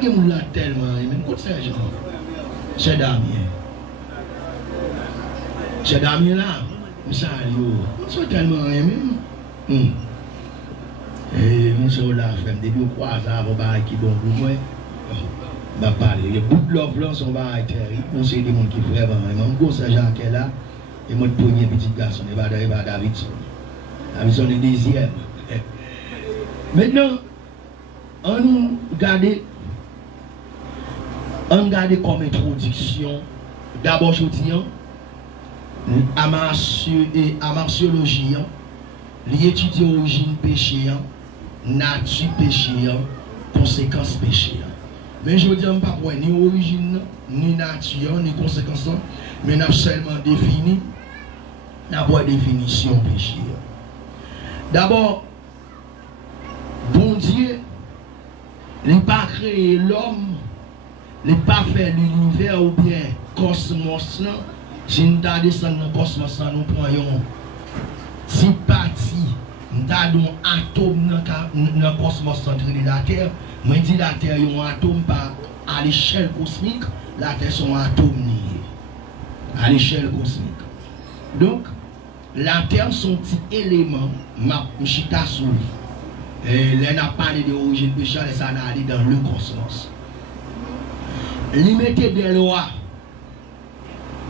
que mon là tellement, même contre Sergent. C'est Damien. C'est Damien là. Ça, je suis tellement même. Et je suis là, depuis 3 ans, je qui bon pour moi. Je vais parler. Les bouts de love là sont terribles. On sait des gens qui vraiment. Je suis Sergent qui est là. Et mon premier petit garçon, il va Davidson. Davidson est deuxième. Maintenant, on regarde comme introduction, d'abord je dis, amartiologie, l'étude origine péché, nature péché, conséquences péché. Mais je ne dis pas quoi, ni origine, ni nature, ni conséquences, mais nous avons seulement défini, nous avons définition péché. D'abord, bon Dieu, il n'a pas créé l'homme, il n'a pas fait l'univers ou bien le cosmos. Si nous descendons dans le cosmos, nous prenons une partie, nous avons un atome dans le cosmos centré de la Terre. Moi, je dis la Terre est un atome à l'échelle cosmique, la Terre est un atome à l'échelle cosmique. Donc, la Terre, son petit élément, je suis souris. Et là, on a parlé de l'origine péché, et ça a allé dans le cosmos. Limiter des lois,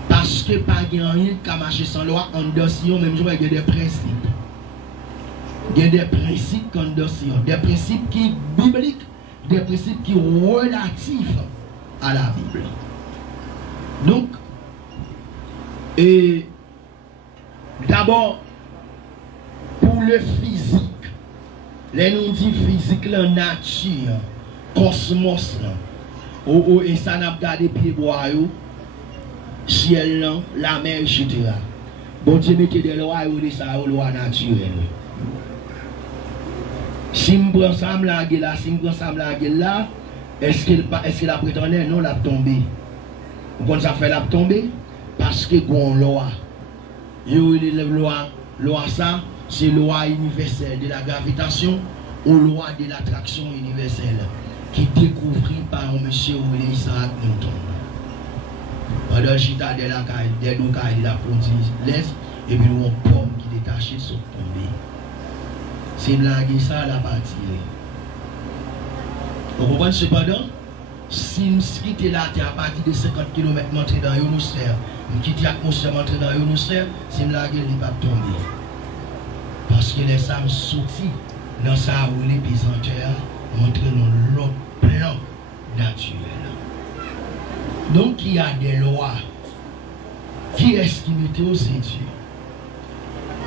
parce que pas rien qui a marché sans loi, en dossier, même je vois qu'il y a des principes. Il y a des principes en dossier, des principes qui sont bibliques, des principes qui sont relatifs à la Bible. Donc, et d'abord, pour le physique, les nous dit physique, la nature, cosmos, et ça n'a pas gardé pieds bois, ciel, la mer, etc. Bon Dieu mettez des lois et ça, lois naturelles. Si je prends ça, si je prends ça, là, est-ce que la prétendait? Non, la tombé. Pourquoi ça fait la tomber? Parce que qu'on loi. Loi ça, c'est loi universelle de la gravitation ou loi de l'attraction universelle qui est découverte par un monsieur Isaac Newton. Pendant le chita de la caille, des deux cailles de la prodige laisse et puis une pomme qui est détachée sur tomber. C'est blague ça la partie. Vous comprenez cependant? Si je quitte la Terre à partir de 50 km monter dans l'ionosphère, je quitte l'atmosphère monter dans l'ionosphère, c'est une blague qui va tomber. Parce que les âmes sorties dans sa roue les pesanteurs montrent dans l'autre plan naturel. Donc il y a des lois. Qui est-ce qui mettait au Dieu?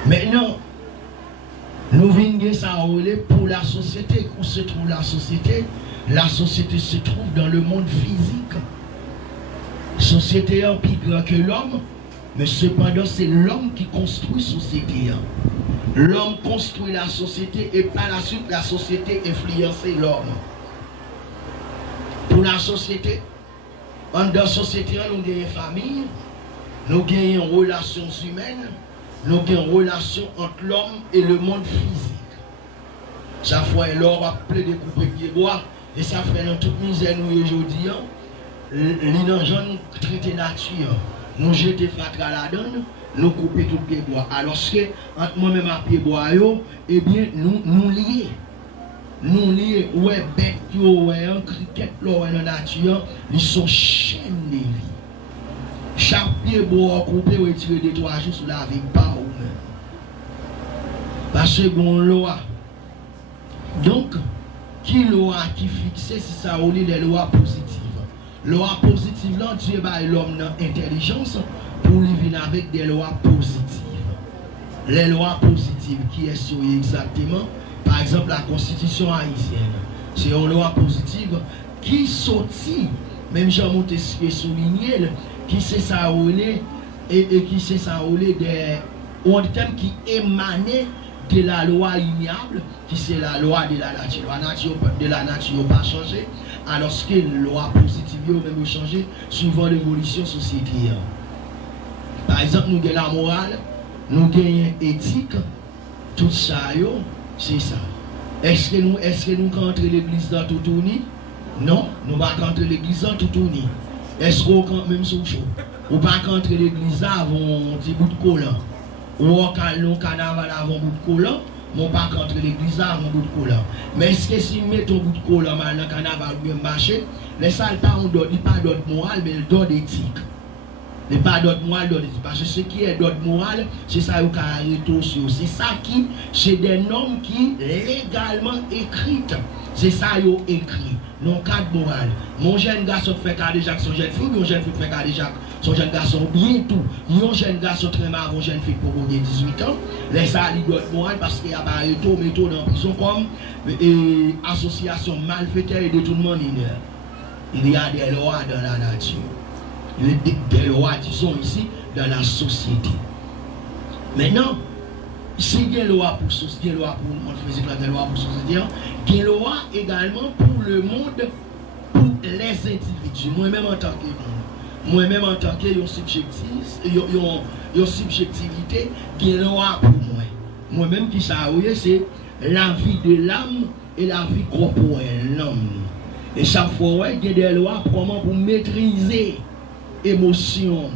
Maintenant, nous venons ça pour la société. Où se trouve la société? La société se trouve dans le monde physique. La société est plus grande que l'homme, mais cependant c'est l'homme qui construit la société. L'homme construit la société et par la suite la société influence l'homme. Pour la société, dans la société, nous avons une famille, nous avons relations humaines, nous avons une relation entre l'homme et le monde physique. Chaque fois, l'homme a plein de coupes pieds bois, et ça fait dans toute misère nous aujourd'hui, les gens traiter nature, nous jeter fatra la donne, nous couper tout pied bois. Alors que entre moi-même à pied bois, eh bien, nous liés. Nous liés, ouais, bête, ouais, un cricket, dans la nature, ils sont chaînes de vie. Chaque pied bois coupé ou retiré de 3 jours sur la vie, pas ou même. Parce que bon loi. Donc, qui loi qui fixe, c'est ça, on est des lois positives. Loi positive, là, Dieu bat l'homme dans l'intelligence pour vivre avec des lois positives. Les lois positives qui est sur exactement, par exemple, la constitution haïtienne. C'est une loi positive qui sortit, même Jean-Montesquieu souligné, qui c'est ça et qui c'est ça des termes qui émanait de la loi ignoble, qui c'est la loi de la nature. La nature n'a pas changé, alors que la loi positive a même changé suivant l'évolution sociétale. Par exemple, nous avons la morale, nous avons l'éthique, tout ça, c'est ça. Est-ce que nous rentrons l'église dans tout tourni? Non, nous ne pouvons pas entrer l'église tout tourner. Est-ce qu'on campe même sous chaud? On ne peut pas entrer l'église avant un petit bout de collant. Ou au carnaval avant un bout de collant. On ne peut pas entrer l'église avant un bout de collant. Mais est-ce que si on met un bout de collant dans le carnaval ou bien marcher, les salles ne donnent pas d'autre morale, mais ils donnent d'éthique. Il n'y a pas d'autre morale, parce que ce qui est d'autre morale, c'est ça qui est aussi. C'est ça qui, c'est des normes qui légalement écrites. C'est ça qui est écrit. Non, cadre moral. Mon jeune garçon fait cadre Jacques, son jeune fille, mon jeune fille fait cadre Jacques, son jeune garçon bientôt. Mon jeune garçon très mal, mon jeune fille pour 18 ans. Les ça, il doit être moral parce qu'il y a pas de méthode en prison comme association malfaiteur et détournement mineur. Il y a des lois dans la nature. Il y a des lois qui sont ici dans la société. Maintenant, si il y a des lois pour la société, des lois pour le monde physique, des lois pour la société, il y a des lois également pour le monde, pour les individus. Moi-même en tant que monde, moi-même en tant que subjectivité, il y a des lois pour moi. Moi-même qui ça, c'est la vie de l'âme et la vie corporelle, l'homme. Et chaque fois, il y a des lois pour maîtriser l'émotion.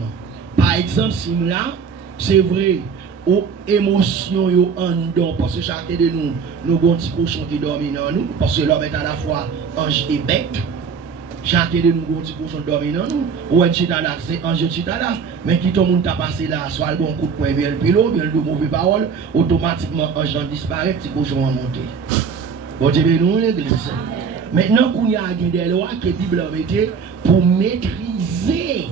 Par exemple, si là, c'est vrai, aux émotions en dedans, parce que chacun de nous, nous avons un petit cochon qui dorment dans nous, parce que l'homme est à la fois ange et bête. Chacun de nous avons un petit cochon qui dorment dans nous. Ou un chitala, c'est ange et chitala, mais qui tout le monde t'a passé là, soit le bon coup de poing, bien le pilote, bien le mauvais parole, automatiquement ange disparaît, petit cochon va monter. Bon Dieu, nous l'église. Maintenant, il y a des lois que la Bible a mettées pour maîtriser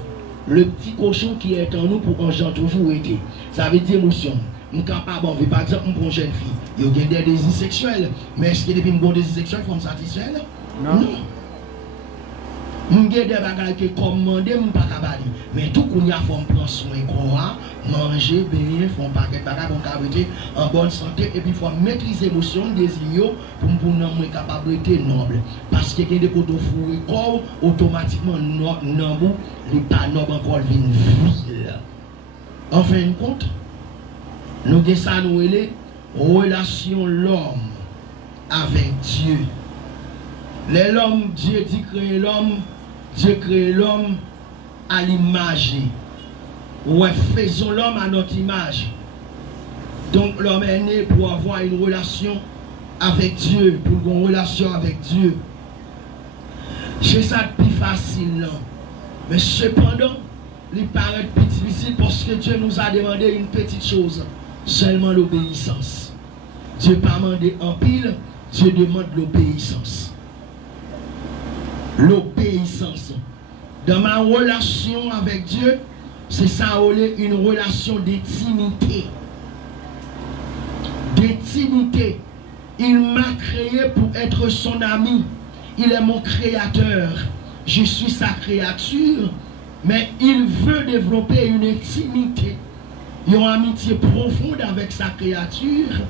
le petit cochon qui est en nous pour un genre toujours été. Ça veut dire émotion. Nous sommes capables de, par exemple, pour une jeune fille, il y a des désirs sexuels. Mais est-ce que depuis un bon désir sexuel, il faut me satisfaire? Non. Je suis des bagages qui commandent, je ne suis pas capable. Mais tout qu'on y a, il faut prendre soin de quoi, manger, baigner, faire un paquet de bagages pour cavité en bonne santé. Et puis il faut maîtriser l'émotion, les désirs pour nous être capable d'être noble. Parce que y a des côtés fouillés corps, automatiquement, non, les pas nobles encore viennent ville. En fin de compte, nous avons ça, nous les relations l'homme avec Dieu. L'homme, Dieu dit créer l'homme, Dieu crée l'homme à l'image. Ouais, faisons l'homme à notre image. Donc l'homme est né pour avoir une relation avec Dieu, pour avoir une relation avec Dieu. C'est ça de plus facile, non? Mais cependant, il paraît plus difficile parce que Dieu nous a demandé une petite chose, seulement l'obéissance. Dieu n'a pas demandé en pile, Dieu demande l'obéissance. L'obéissance. Dans ma relation avec Dieu, c'est ça, une relation d'intimité. D'intimité. Il m'a créé pour être son ami. Il est mon créateur. Je suis sa créature. Mais il veut développer une intimité. Une amitié profonde avec sa créature,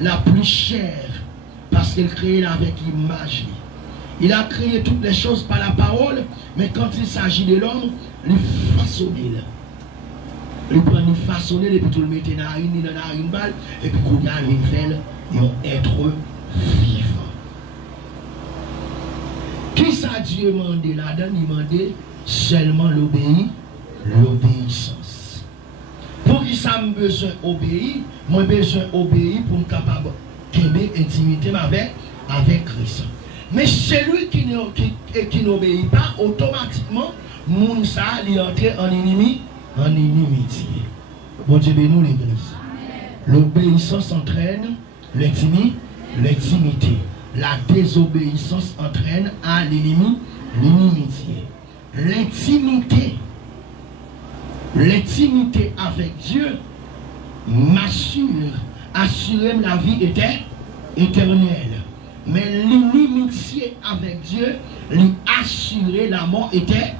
la plus chère. Parce qu'il crée avec l'image. Il a créé toutes les choses par la parole, mais quand il s'agit de l'homme, il façonne. Il prend une façonner et puis tout le mettre dans une balle, et puis qu'on a une faire un être vivant. Qui ça Dieu demandé là-dedans? Il demandait seulement l'obéissance. Pour qui ça me besoin d'obéir? Moi besoin d'obéir pour me capable d'aimer intimité avec Christ. Mais celui qui n'obéit pas, automatiquement, moun ça lui entre en inimitié. Bon Dieu bénis l'église. L'obéissance entraîne l'intimité. La désobéissance entraîne à l'inimitié. L'intimité avec Dieu assure la vie éternelle. Mais l'inimitié avec Dieu lui assurer la mort éternelle.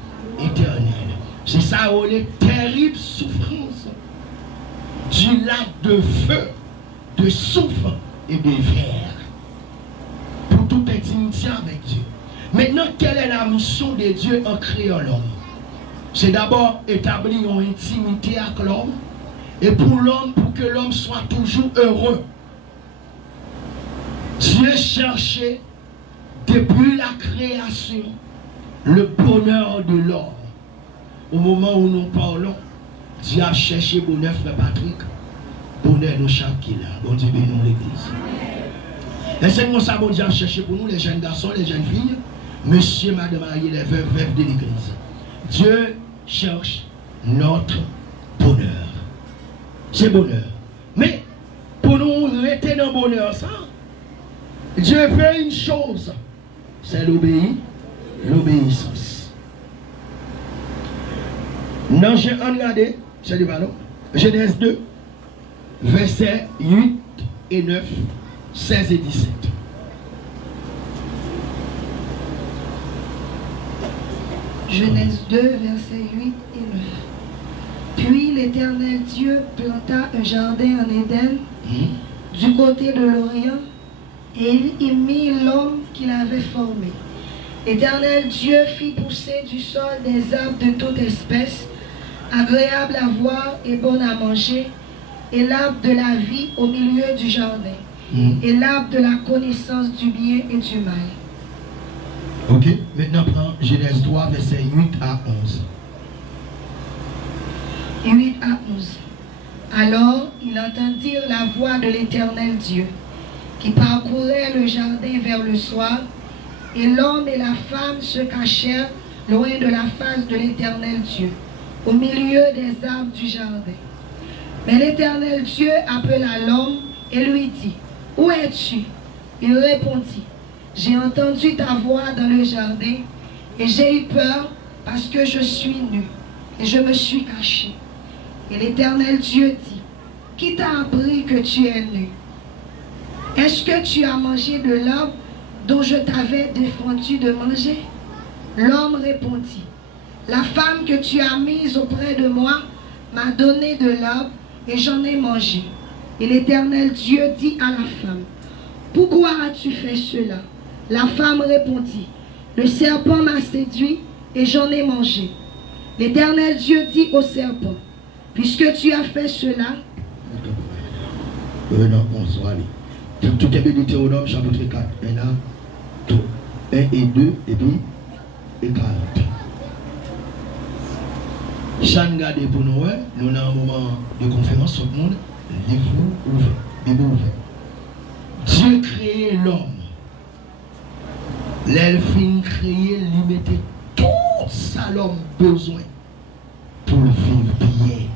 C'est ça où les terribles souffrances du lac de feu, de soufre et de fer. Pour toute intimité avec Dieu. Maintenant, quelle est la mission de Dieu en créant l'homme? C'est d'abord établir une intimité avec l'homme. Et pour l'homme, pour que l'homme soit toujours heureux. Dieu cherchait des Depuis la création, le bonheur de l'homme, au moment où nous parlons, Dieu a cherché bonheur, frère Patrick. Bonheur nous chaque qui là. Bon Dieu bénisse l'église. Laissez-moi ça, bon Dieu a cherché pour nous, les jeunes garçons, les jeunes filles, monsieur, madame, mariés, les veuves de l'église. Dieu cherche notre bonheur. C'est bonheur. Mais pour nous rester dans le bonheur, ça, Dieu veut une chose, c'est l'obéissance. Non, j'ai regardé, c'est le ballon, Genèse 2, versets 8 et 9, 16 et 17. Genèse 2, versets 8 et 9. Puis l'Éternel Dieu planta un jardin en Éden, du côté de l'Orient, et il y mit l'homme qu'il avait formé. L'Éternel Dieu fit pousser du sol des arbres de toute espèce, agréables à voir et bonnes à manger, et l'arbre de la vie au milieu du jardin, et l'arbre de la connaissance du bien et du mal. Ok, maintenant prends Genèse 3, versets 8 à 11. 8 à 11. Alors ils entendirent la voix de l'Éternel Dieu, qui parcourait le jardin vers le soir, et l'homme et la femme se cachèrent loin de la face de l'Éternel Dieu, au milieu des arbres du jardin. Mais l'Éternel Dieu appela l'homme et lui dit, « Où es-tu » Il répondit, « J'ai entendu ta voix dans le jardin, et j'ai eu peur parce que je suis nu, et je me suis caché. » Et l'Éternel Dieu dit, « Qui t'a appris que tu es nu? Est-ce que tu as mangé de l'arbre dont je t'avais défendu de manger? » L'homme répondit, « La femme que tu as mise auprès de moi m'a donné de l'arbre et j'en ai mangé. » Et l'Éternel Dieu dit à la femme, « Pourquoi as-tu fait cela? » La femme répondit, « Le serpent m'a séduit et j'en ai mangé. » L'Éternel Dieu dit au serpent, « Puisque tu as fait cela, » non, bonsoir. Tout est bien Deutéronome, chapitre 4. Et là, tout. 1 et 2, et puis, et 40. Chan gade pour nous, nous avons un moment de conférence sur le monde, livre ouvert, Bible ouvert. Dieu créé l'homme. L'elfine créé, lui mettait tout ça l'homme besoin pour le vivre bien.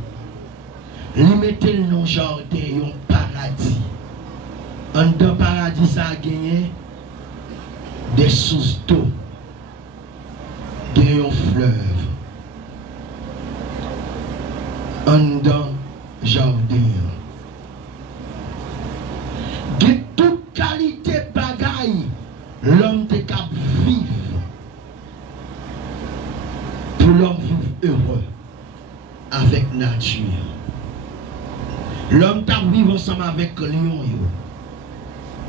Lui mettait le nom jardin, un paradis. En dans paradis, ça a gagné des sources d'eau, des fleuves. En dans jardin. De toute qualité bagaille, l'homme est capable de vivre. Pour l'homme vivre heureux avec nature. L'homme t'a vivre ensemble avec lion,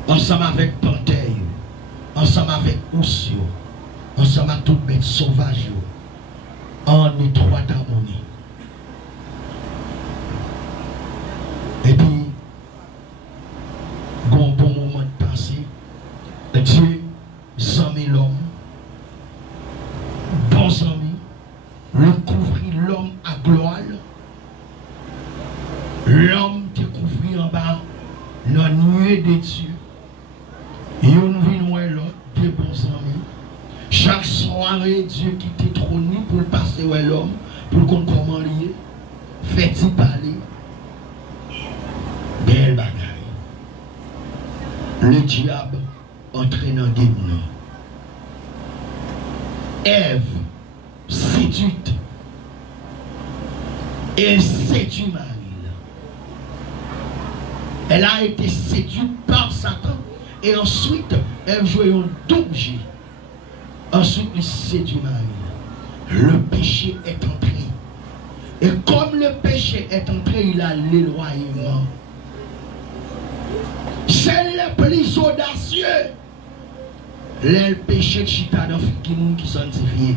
ensemble avec panthère, ensemble avec ours, ensemble avec toute bête sauvage, en étroite harmonie. Et puis, bon moment de passer, Dieu, s'aimait l'homme, bons amis, recouvrit l'homme à gloire. L'homme découvrit en bas la nuée des dieux. Et on vit loin l'autre, deux bons amis. Chaque soirée, Dieu qui était trôné pour le passer à l'homme, pour le comprendre comment lier, fait-il parler. Belle bagaille. Le diable entraîne en démon. Ève, séduite, elle séduit Marie. Elle a été séduite par Satan et ensuite elle jouait un danger. Ensuite il séduit Marie. Le péché est entré. Et comme le péché est entré, il a l'éloignement. C'est le plus audacieux. Le péché de chita dans qui sanctifié.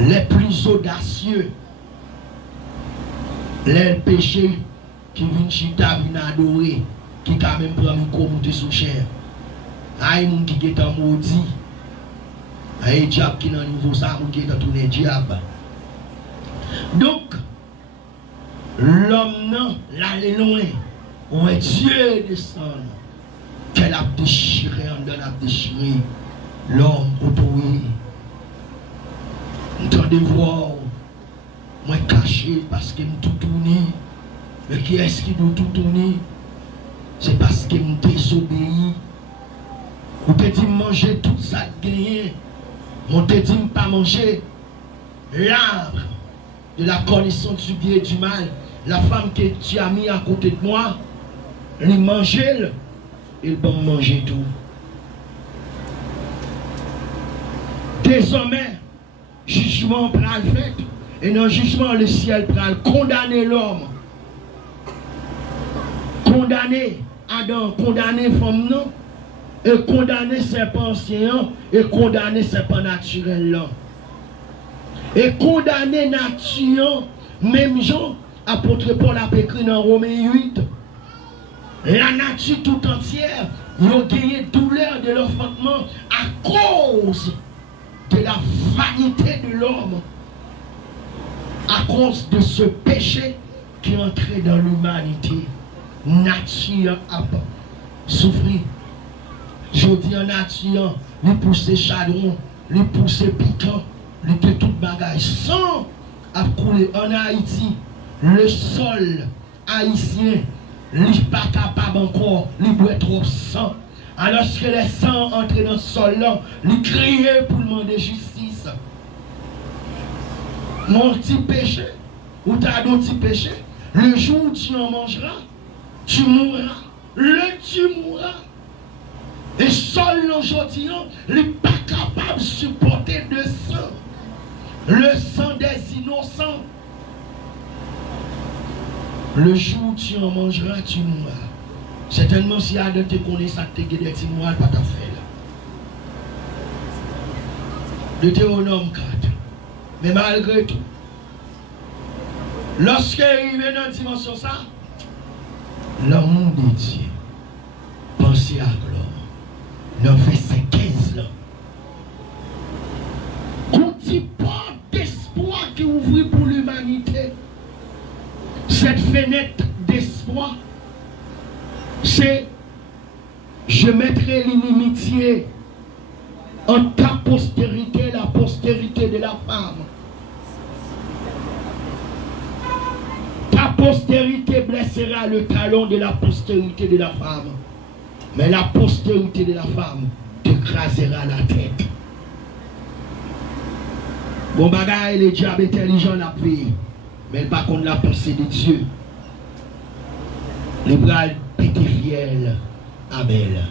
Les plus audacieux. Les péchés qui viennent chita, viennent adorer, qui quand même prend un monter sous chair. Aïe, moun qui est en maudit. Aïe, diable qui est dans le niveau ça, moun qui est en tourné diable. Donc, l'homme, non, l'aller loin. On est Dieu descend. Qu'elle a déchiré, on donne a déchiré. L'homme autour. On entend voir. Moi caché parce que je tout tourné. Mais qui est-ce qui doit tout tourner? C'est parce que je désobéi. Vous te dit manger tout ça gagné. On te dit pas manger l'arbre de la connaissance du bien et du mal. La femme que tu as mis à côté de moi, elle mangeait, elle va manger tout. Désormais, jugement pral fait. Et dans le jugement, le ciel pral condamner l'homme. Condamner Adam, condamner femme non. Et condamner serpent ancien, et condamner serpent naturel là. Et condamner nature, même Jean, apôtre Paul a écrit dans Romains 8. La nature tout entière, ils ont gagné douleur de l'enfantement à cause de la vanité de l'homme. À cause de ce péché qui est entré dans l'humanité. Nature a souffert. Je dis en nature, lui pousser chadron, lui pousser piquant, lui de toute bagaille. Sang a coulé en Haïti. Le sol haïtien, lui n'est pas capable encore, lui doit trop sang. Alors que les sangs entrent dans le sol là, lui criait pour demander justice. Mon petit péché, ou t'as d'autres petits péchés, le jour où tu en mangeras, tu mourras. Tu mourras. Et seul aujourd'hui, il n'est pas capable de supporter le sang. Le sang des innocents. Le jour où tu en mangeras, tu mourras. Certainement, si Adam te connaît ça, tu te guéris, tu mourras, pas ta fait. Deutéronome 4. Mais malgré tout, lorsqu'il est dans la dimension ça, l'amour de Dieu, pensez à gloire. Dans verset 15 là. Quand il porte d'espoir qui ouvre pour l'humanité, cette fenêtre d'espoir, c'est je mettrai l'inimitié en ta postérité, la postérité de la femme. Ta postérité blessera le talon de la postérité de la femme. Mais la postérité de la femme t'écrasera la tête. Bon bagaille, le diable intelligent la paix. Mais pas contre la pensée de Dieu. Les bras pété fiel Abel.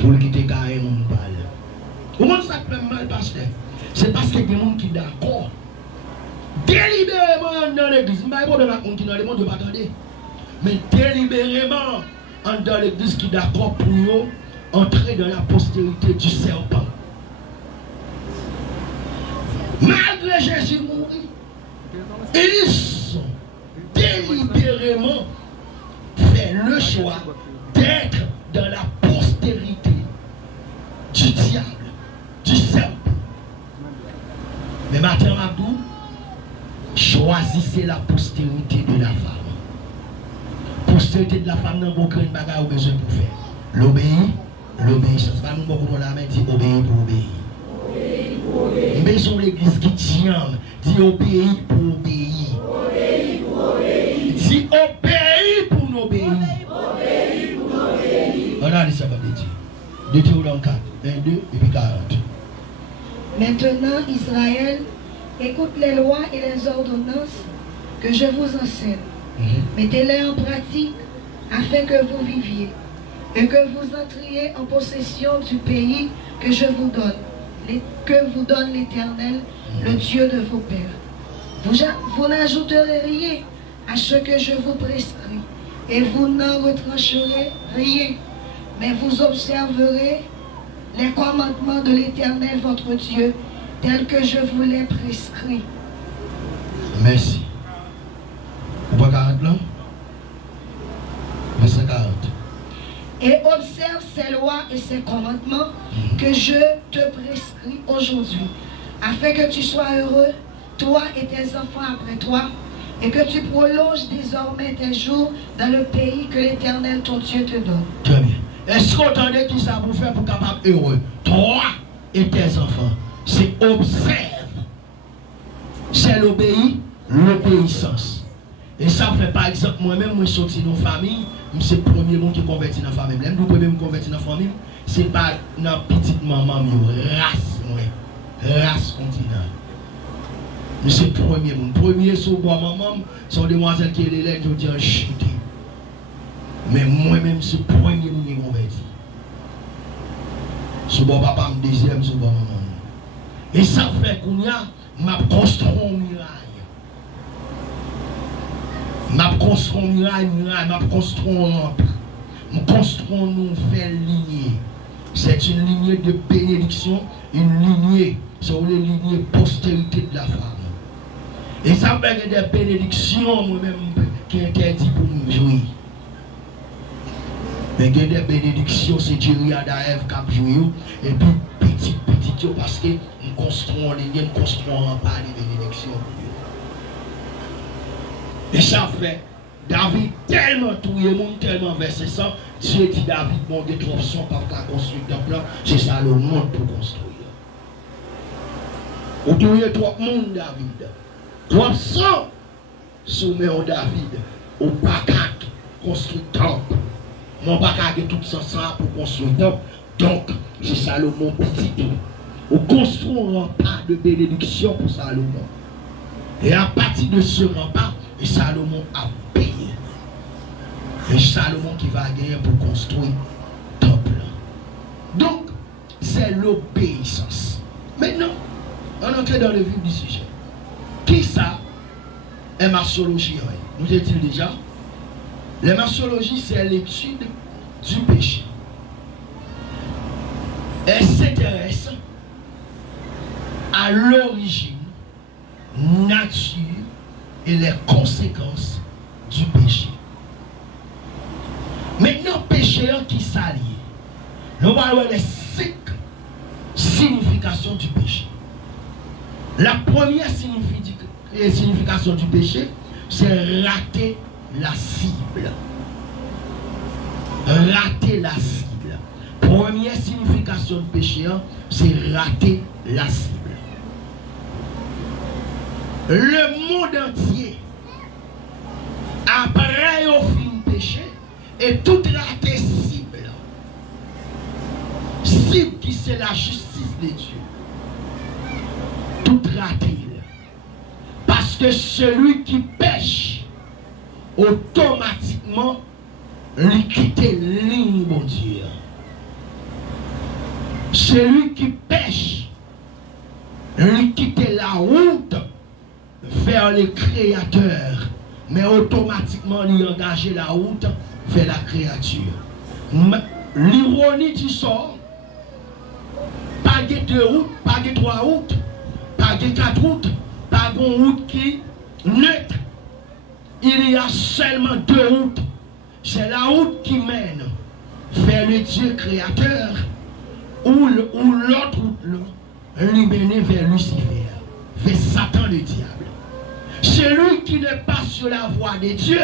Pour qu'il te carré mon balle. Comment ça fait mal, pasteur? C'est parce qu'il y a des gens qui sont d'accord. Délibérément dans l'église. Je ne sais pas dans la compte dans le monde, je ne pas attendre. Mais délibérément dans l'église qui est d'accord pour nous entrer dans la postérité du serpent. Malgré Jésus mourir, ils sont délibérément fait le choix d'être dans la postérité du diable, du serpent. Mais maintenant, Abdou, choisissez la postérité de la femme. Postérité de la femme n'a aucun bagage ou besoin pour faire. L'obéissance. C'est pas nous beaucoup dans la main dit obéir pour obéir. Mais sur l'église qui tient, dit obéir pour obéir. Dit obéir pour nous obéir. Regardez ça, de Dieu. Deutéronome 4, 22 et puis 40. Maintenant, Israël, écoute les lois et les ordonnances que je vous enseigne. Mettez-les en pratique afin que vous viviez et que vous entriez en possession du pays que je vous donne, que vous donne l'Éternel, le Dieu de vos pères. Vous n'ajouterez rien à ce que je vous prescris et vous n'en retrancherez rien, mais vous observerez les commandements de l'Éternel votre Dieu tels que je vous les prescris. Merci. Vous pas 40 là? Verset 40. Et observe ces lois et ces commandements que je te prescris aujourd'hui, afin que tu sois heureux, toi et tes enfants après toi, et que tu prolonges désormais tes jours dans le pays que l'Éternel ton Dieu te donne. Très bien. Est-ce qu'on entendait qui ça vous fait pour capable heureux? Toi et tes enfants. C'est observe. C'est l'obéissance. Et ça fait par exemple, moi-même, moi je suis sorti dans la famille, c'est le premier monde qui convertit dans la famille. Même le premier me convertir dans la famille, c'est pas dans la petite maman, mais race continentale. C'est le premier monde. Premier sur bois maman, sont demoiselles qui est l'élève, je dis en chuté. Mais moi-même, c'est le premier monde qui convertit. Sur bois papa, le deuxième, sur bois maman. Et ça fait qu'on y a, m'a construit un miracle. M'a construit un miracle, m'a construit un rampe. M'a construit une nouvelle lignée. C'est une lignée de bénédiction, une lignée, c'est une lignée postérité de la femme. Et ça fait des bénédictions, moi-même, qui interdit pour nous jouer. Mais il y a des bénédictions, c'est Jerry Adaev qui a joué, et puis petit, parce que nous construisons les liens, nous construisons pas les bénédictions. Et ça fait, David tellement touillé, tellement versé ça, Dieu dit David, bon, des trois options par la construction d'un plan, c'est ça le monde pour construire. Vous touillez trois monde, David. 300 soumet au David, au pacac, construire temple. Mon pacac est tout ça pour construire temple. Donc, c'est Salomon petit tout. On construit un rempart de bénédiction pour Salomon. Et à partir de ce rempart, Salomon a payé. Et Salomon qui va gagner pour construire le temple. Donc, c'est l'obéissance. Maintenant, on entre dans le vif du sujet. Qui ça est martiologie? Nous dit déjà. La martiologie, c'est l'étude du péché. Elle s'intéresse à l'origine, nature et les conséquences du péché. Maintenant, péché qui s'allie. Nous allons voir les 5 significations du péché. La première signification du péché, c'est rater la cible. Rater la cible. Première signification du péché, c'est rater la cible. Le monde entier, après au fin péché, est tout raté cible. Cible qui c'est la justice de Dieu. Tout raté. Parce que celui qui pêche, automatiquement, lui quitte ligne, mon Dieu. Celui qui pêche, lui quitte la route vers le Créateur, mais automatiquement lui engager la route vers la créature. L'ironie du sort, pas de 2 routes, pas de 3 routes, pas de 4 routes, pas de route qui neutre. Il y a seulement 2 routes. C'est la route qui mène vers le Dieu créateur ou l'autre route lui mène vers Lucifer, vers Satan le diable. Celui qui n'est pas sur la voie de Dieu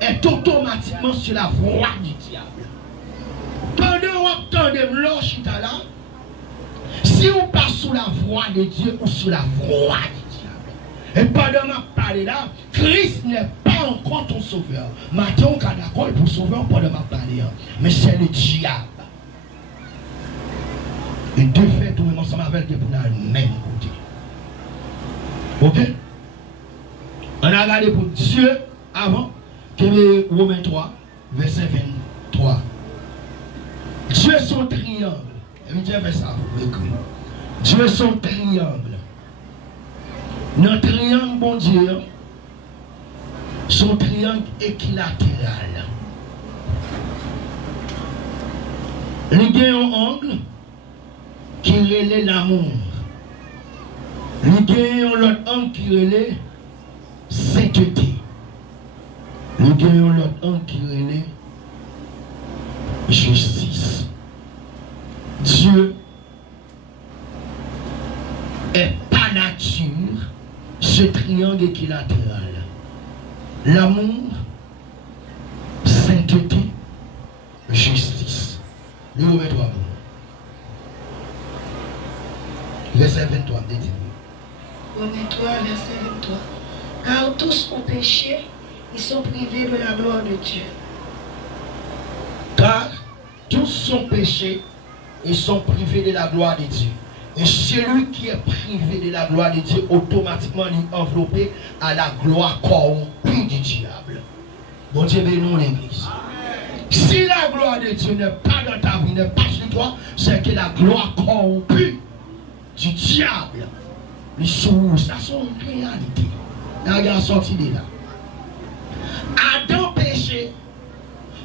est automatiquement sur la voie du diable. Pendant que vous entendez l'orchita là, si on passe sur la voie de Dieu ou sur la voie du diable, et pendant que je parle là, Christ n'est pas encore ton sauveur. Maintenant, on est d'accord pour sauver pendant que je parle, mais c'est le diable. Et de fait, tout le monde s'en avec pour le même côté. Ok? On a regardé pour Dieu avant, que le Romains 3, verset 23. Dieu est son triangle. Et Dieu fait ça, vous écrire. Dieu est son triangle. Notre triangle, bon Dieu, son triangle équilatéral. Il y a un angle qui relève l'amour. Il y a un autre angle qui relève sainteté. Il y a un autre angle qui relève justice. Dieu est par nature ce triangle équilatéral. L'amour, sainteté, justice. Nous remettons à vous. Verset 23, dites-vous. Romains 3, verset 23. Car tous ont péché, ils sont privés de la gloire de Dieu. Car tous sont péchés, ils sont privés de la gloire de Dieu. Et celui qui est privé de la gloire de Dieu, automatiquement est enveloppé à la gloire corrompue du diable. Bon Dieu bénisse l'église. Si la gloire de Dieu n'est pas dans ta vie, n'est pas sur toi, c'est que la gloire corrompue du diable, ça c'est une réalité. Il y a sorti de là. Adam péché,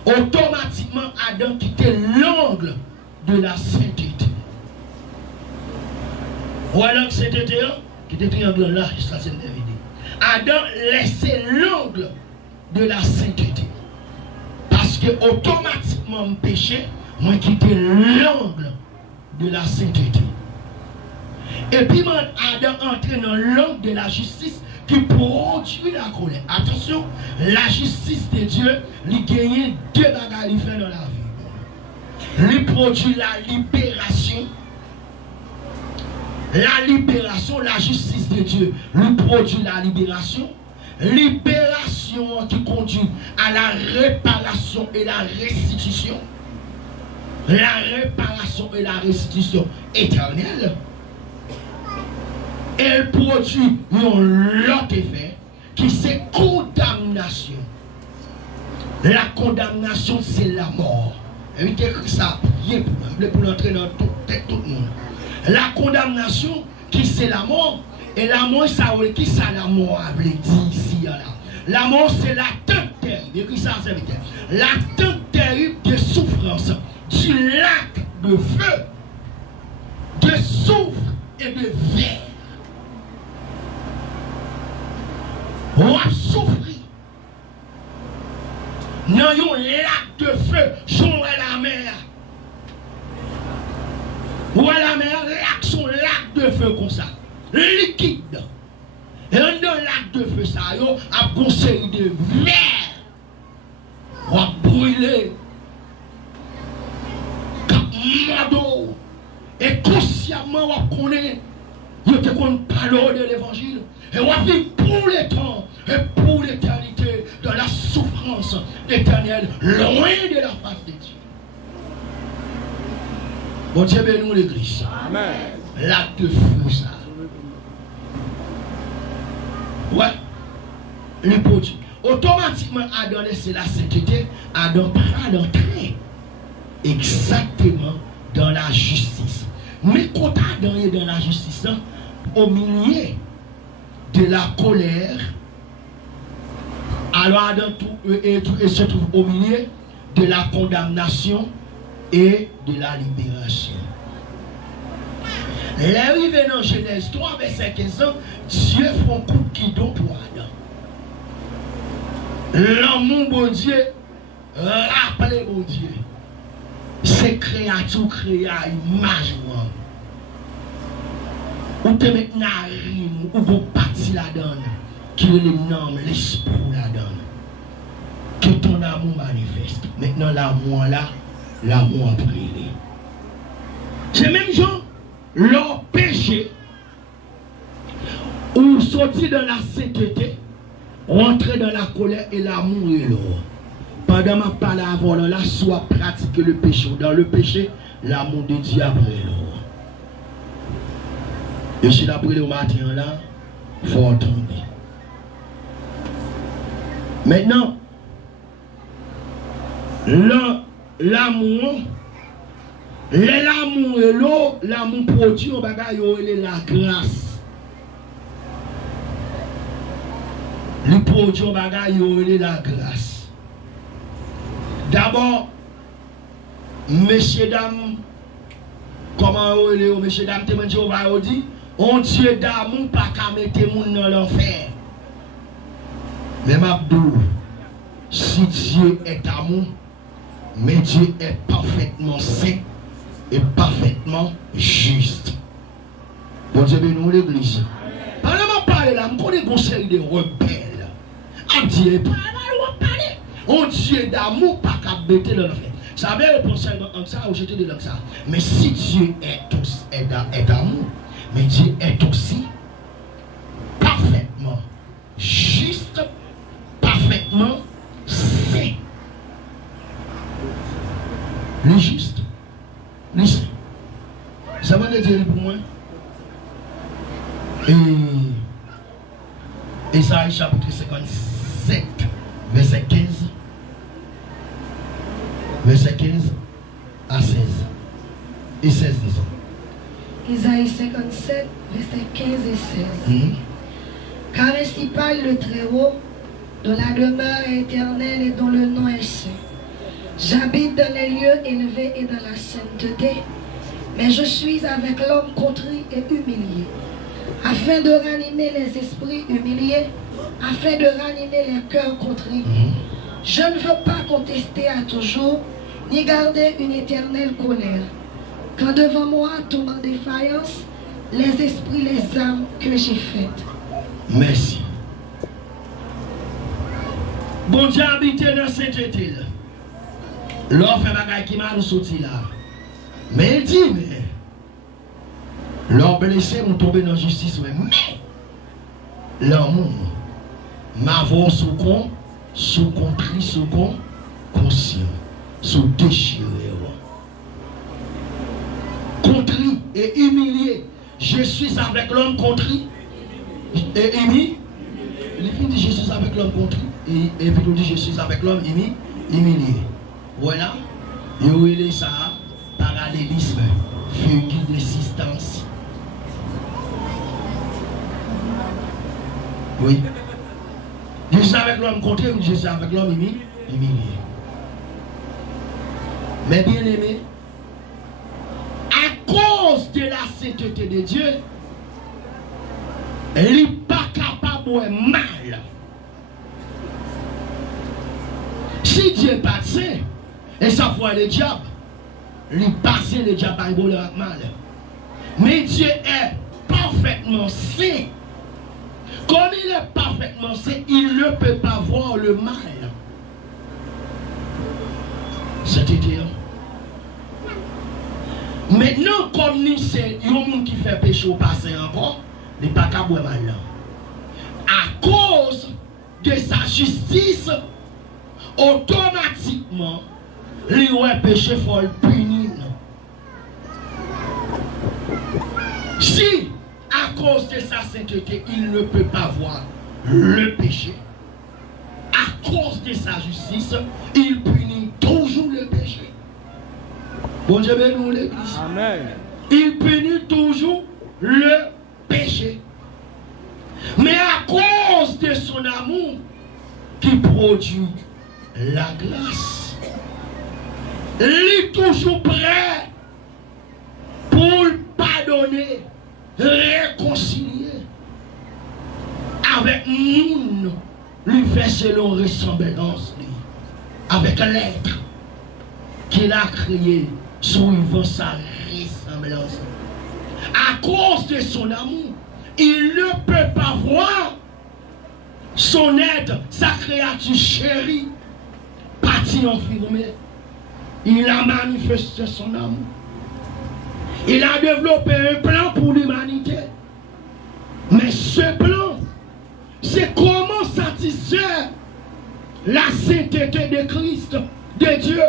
automatiquement Adam quittait l'angle de la sainteté. Voilà que sainteté, qui était triangle là, ça c'est évident. Adam laissait l'angle de la sainteté. Parce que automatiquement péché, moi quittais l'angle de la sainteté. Et puis Adam entrait dans l'angle de la justice qui produit la colère. Attention, la justice de Dieu, il gagne deux bagages dans la vie. Il produit la libération. La libération, la justice de Dieu, il produit la libération. Libération qui conduit à la réparation et la restitution. La réparation et la restitution éternelle. Elle produit un autre effet qui c'est condamnation. La condamnation, c'est la mort. Et il écrit ça pour entrer dans tout le monde. La condamnation, qui c'est la mort. Et la mort, ça veut dire ça la mort a dit ici là. La mort, c'est l'attente terrible. Écrit ça en serviteur. L'attente terrible de souffrance, du lac de feu, de soufre et de verre. On a souffert. Dans un lac de feu, j'aurai la mer. Ou à la mer, son lac de feu comme ça, liquide. Et dans le lac de feu, ça a une série de mer. On a brûlé. Et consciemment, on connaît. Il y a une parole de l'évangile. Et on va vivre pour le temps et pour l'éternité dans la souffrance éternelle, loin de la face de Dieu. Bon Dieu bénisse l'église. Amen. L'acte de feu, ça. Ouais. Le produit. Automatiquement, Adam laisse la sainteté. Adam part d'entrer exactement dans la justice. Mais quand Adam est dans la justice, au milieu de la colère, alors Adam se trouve au milieu de la condamnation et de la libération. L'arrivée dans Genèse 3, verset 15 ans, Dieu fait un coup de guidon pour Adam. L'amour bon Dieu, rappelez bon Dieu, c'est créature créée à image. Ou te met narine, ou vous parti là-dedans, qui est le nom, l'esprit là-dedans. Que ton amour manifeste. Maintenant, l'amour là, l'amour a brûlé. C'est même gens, leur péché, ou sortir dans la sainteté, rentrer dans la colère et l'amour est là. Pendant ma parole avant là, soit pratiquer le péché. Dans le péché, l'amour de Dieu a brûlé. Et si la brûlé au matin là, il faut entendre. Maintenant, l'amour, l'amour et l'eau, l'amour produit au bagage et la grâce. Le produit au bagage et la grâce. D'abord, messieurs, dames, comment vous voulez, messieurs, dames, te dit, on Dieu d'amour pas qu'à mettre les gens dans l'enfer. Mais Mabdou, si Dieu est amour, mais Dieu est parfaitement saint et parfaitement juste. Bon Dieu, nous l'église. Pendant que je parle là, je connais un conseil de rebelles. On dit, on Dieu d'amour, pas qu'à bêter dans l'enfer. Ça veut dire pour ça, ou jeter de ça. Mais si Dieu est d'amour, mais Dieu est aussi parfaitement juste, parfaitement saint. Le juste, le saint. Ça va dire pour moi. Et Isaïe chapitre 57, verset 15. Verset 15 à 16. Et 16, disons. Isaïe 57, verset 15 et 16. Car ainsi parle le Très-Haut, dont la demeure est éternelle et dont le nom est saint. J'habite dans les lieux élevés et dans la sainteté, mais je suis avec l'homme contrit et humilié, afin de ranimer les esprits humiliés, afin de ranimer les cœurs contrits. Je ne veux pas contester à toujours, ni garder une éternelle colère. Quand devant moi tombent en défaillance les esprits, les âmes que j'ai faites. Merci. Bon Dieu habite dans cette sainteté. L'on fait bagaille qui m'a sorti là. Mais il dit, mais l'on blessé, on tombe dans la justice. Mais l'amour, m'avoir sous con, sous contrit, sous con, conscient, sous déchiré. Contrit et humilié. Je suis avec l'homme contrit et humilié. Il dit je suis avec l'homme contrit et puis il dit je suis avec l'homme humilié. Voilà. Et où il est ça? Parallélisme, figure d'assistance. Oui. Je suis avec l'homme contrit, je suis avec l'homme humilié. Mais bien aimé, à cause de la sainteté de Dieu, il n'est pas capable de mal. Si Dieu n'est pas saint, et ça fois le diable, il passe le diable à le mal. Mais Dieu est parfaitement saint. Comme il est parfaitement saint, il ne peut pas voir le mal. C'était maintenant, comme nous c'est un monde qui fait péché au passé encore, il n'est pas capable de mal. À cause de sa justice, automatiquement, lui ouais péché faut le punir. Si à cause de sa sainteté, il ne peut pas voir le péché, à cause de sa justice, il punit toujours le péché. Bon Dieu bénisse l'église. Amen. Il punit toujours le péché. Mais à cause de son amour qui produit la grâce, il est toujours prêt pour pardonner, réconcilier avec nous, lui faire selon ressemblance, avec l'être qu'il a créé, suivant sa ressemblance. À cause de son amour, il ne peut pas voir son être, sa créature chérie, partie enfermée. Il a manifesté son amour. Il a développé un plan pour l'humanité. Mais ce plan, c'est comment satisfaire la sainteté de Christ, de Dieu.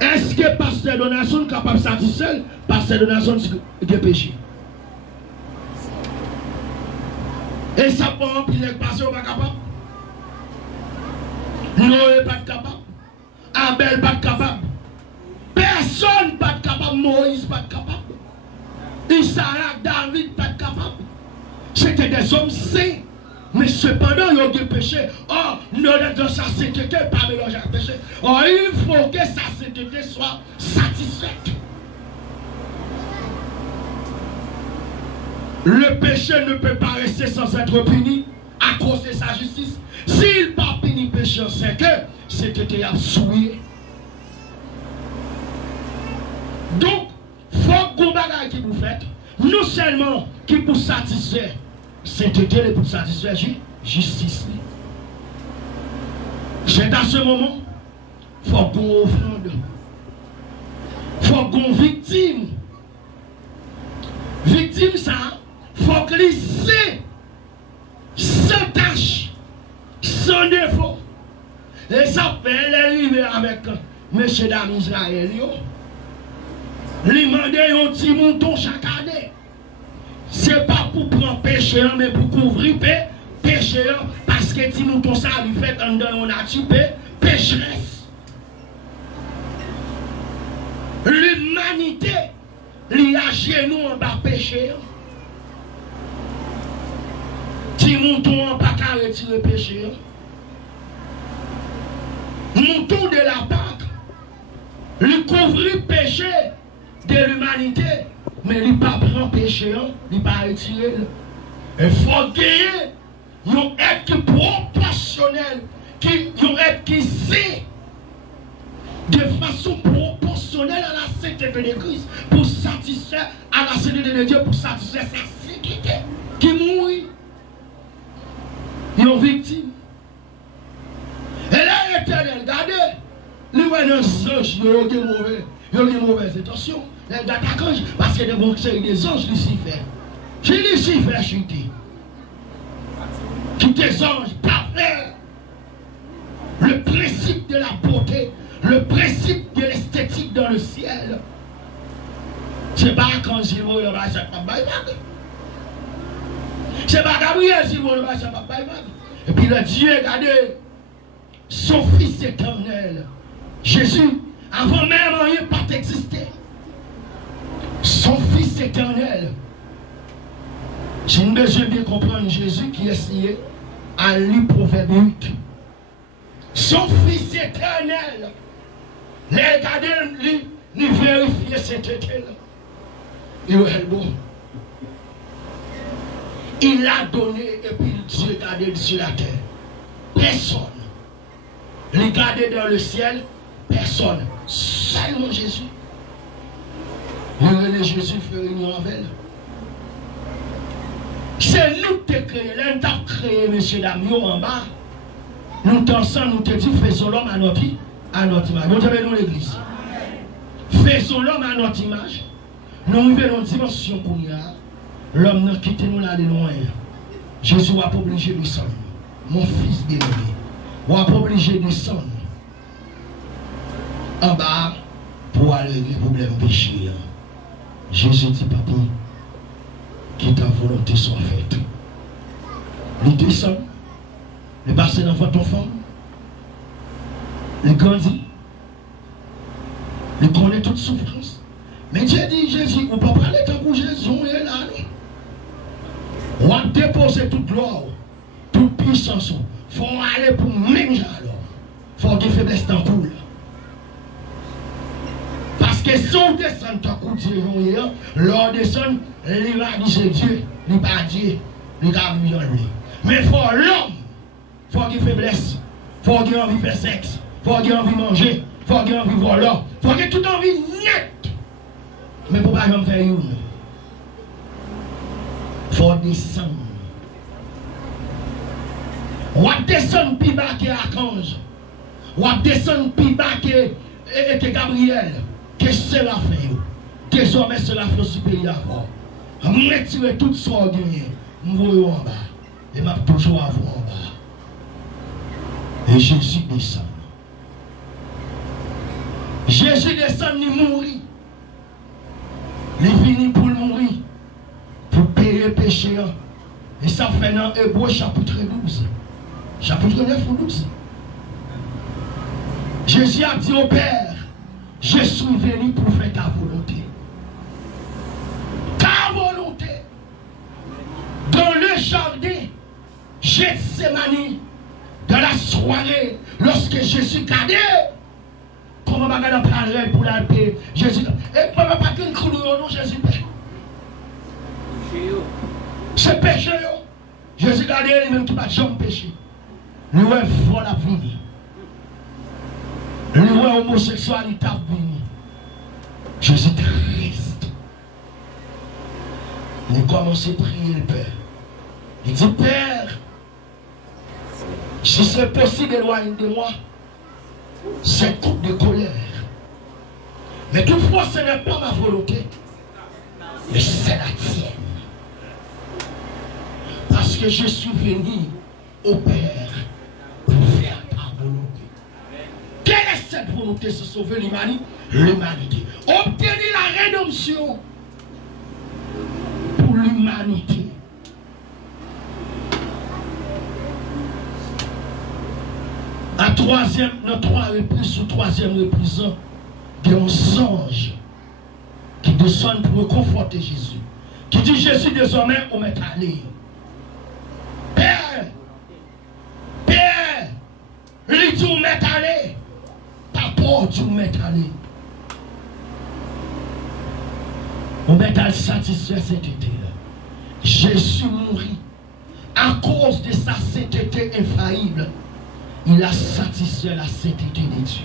Est-ce que pasteur Donation est capable de satisfaire pasteur Donation de péché? Et ça peut remplir les passions pas capable. Noé pas capable. Abel pas capable. Personne pas capable. Moïse pas capable. Isaac, David pas capable. C'était des hommes saints. Mais cependant, ils ont des péchés. Oh, notre sainteté pas mélanger à péché. Oh, il faut que sa sainteté soit satisfaite. Le péché ne peut pas rester sans être puni à cause de sa justice. S'il n'a pas puni le péché, c'est que c'était souillé. bagaille qui vous faites, non seulement qui pour satisfaire, sainteté pour satisfaire justice. C'est dans ce moment, il faut qu'on offrande. Il faut qu'on victime. Victime ça, il faut glisser sans tâche, sans défaut. Et ça fait l'arrivée avec M. Dame Israël. Lui demander un petit mouton chaque année. Ce n'est pas pour prendre péché, mais pour couvrir péché. Parce que petit mouton ça lui fait en dedans nature pécheresse. L'humanité, lui a genoux en bas péché. Petit mouton en pas qu'à retirer péché. Mouton de la Pâque, lui couvrir péché de l'humanité, mais il ne pas prendre péché, il ne pas retirer. Il faut gagner une aide proportionnelle, une aide qui sait de façon proportionnelle à la sainteté de Christ, pour satisfaire à la sainteté de Dieu, pour satisfaire sa sécurité, qui mourit. Une victime. Et là, l'Éternel, regardez, lui, il y a un ange, il y a une mauvaise intention. Les attaquants, parce que des anges Lucifer. C'est Lucifer chuté. Qui des anges parfaits. Le principe de la beauté, le principe de l'esthétique dans le ciel. C'est pas quand il va le bas, c'est pas baïbag. C'est pas Gabriel, s'il va le bas, c'est pas baïbag. Et puis le Dieu, regardez. Son Fils éternel, Jésus, avant même rien pas existé. Son Fils éternel. J'ai une besoin de bien comprendre Jésus qui est signé à lui Proverbe 8. Son Fils éternel. Regardez, lui vérifier cette éternel. Il est bon. Il l'a donné et puis Dieu a regardé sur la terre. Personne. Regardez dans le ciel, personne, seulement Jésus. Le Jésus fait une nouvelle. C'est nous qui avons créé, nous avons créé M. Damio en bas. Nous ensemble, nous te dit, faisons l'homme à notre image. Nous avons l'église. Faisons l'homme à notre image. Nous vivons dans une dimension pour nous. L'homme n'a quitté nous là de loin. Jésus n'a pas obligé de descendre. Mon fils bien-aimé. On va pas obligé de descendre en bas pour aller régler le problème péché. Jésus dit, papa, que ta volonté soit faite. Il descend, il passe dans votre femme, il grandit, il connaît toute souffrance. Mais Dieu dit, Jésus, on ne peut pas parler tant que Jésus est là. On va déposer toute gloire, toute puissance. Il faut aller pour même alors. Il faut des faiblesses dans le cou. Parce que si on descend dans le cou de Dieu, l'on descend, il va dire c'est Dieu, il va pas Dieu, il va vivre lui. Mais il faut l'homme, il faut qu'il faiblesse, il faut qu'il ait envie de faire sexe, il faut qu'il ait envie de manger, il faut qu'il ait envie de voler, il faut qu'il ait toute envie net. Mais pour ne pas faire une, il faut descendre. On va descendre plus bas que l'archange. On va descendre plus bas que Gabriel. Que Séraphin. Désormais, Séraphin supérieur. Je vais retirer tout ce qu'on gagne. Je vais en bas. Et je vais toujours avoir en bas. Et Jésus descend. Jésus descend, il mourit. Il finit pour mourir. Pour payer le péché. Et ça fait dans Hébreu chapitre 12. Chapitre 9 ou 12. Jésus a dit au Père, je suis venu pour faire ta volonté. Ta volonté. Dans le jardin, Gethsémani, dans la soirée, lorsque Jésus cadait, comment on va parler pour la paix, Jésus, et pas qu'une couleur, non, Jésus paix. C'est péché, Jésus cadait, lui-même qui va jamais pécher. Lui ouais vol à venir. Lui ouais homosexualité à venir. Jésus triste. Il commence à prier le Père. Il dit, Père, si c'est possible, éloigne de moi cette coupe de colère. Mais toutefois, ce n'est pas ma volonté, mais c'est la tienne. Parce que je suis venu au Père pour faire ta volonté. Quelle est cette volonté? Se sauver l'humanité. Obtenir la rédemption pour l'humanité. À troisième, notre troisième reprise, il y a un ange qui descend pour reconforter Jésus. Qui dit, Jésus, désormais, on m'est allé. Père, lui dit, on m'est allé. Papa, tu m'es allé. On m'est allé satisfaire cet été-là. Jésus mourit à cause de sa sainteté infaillible. Il a satisfait la sainteté de Dieu.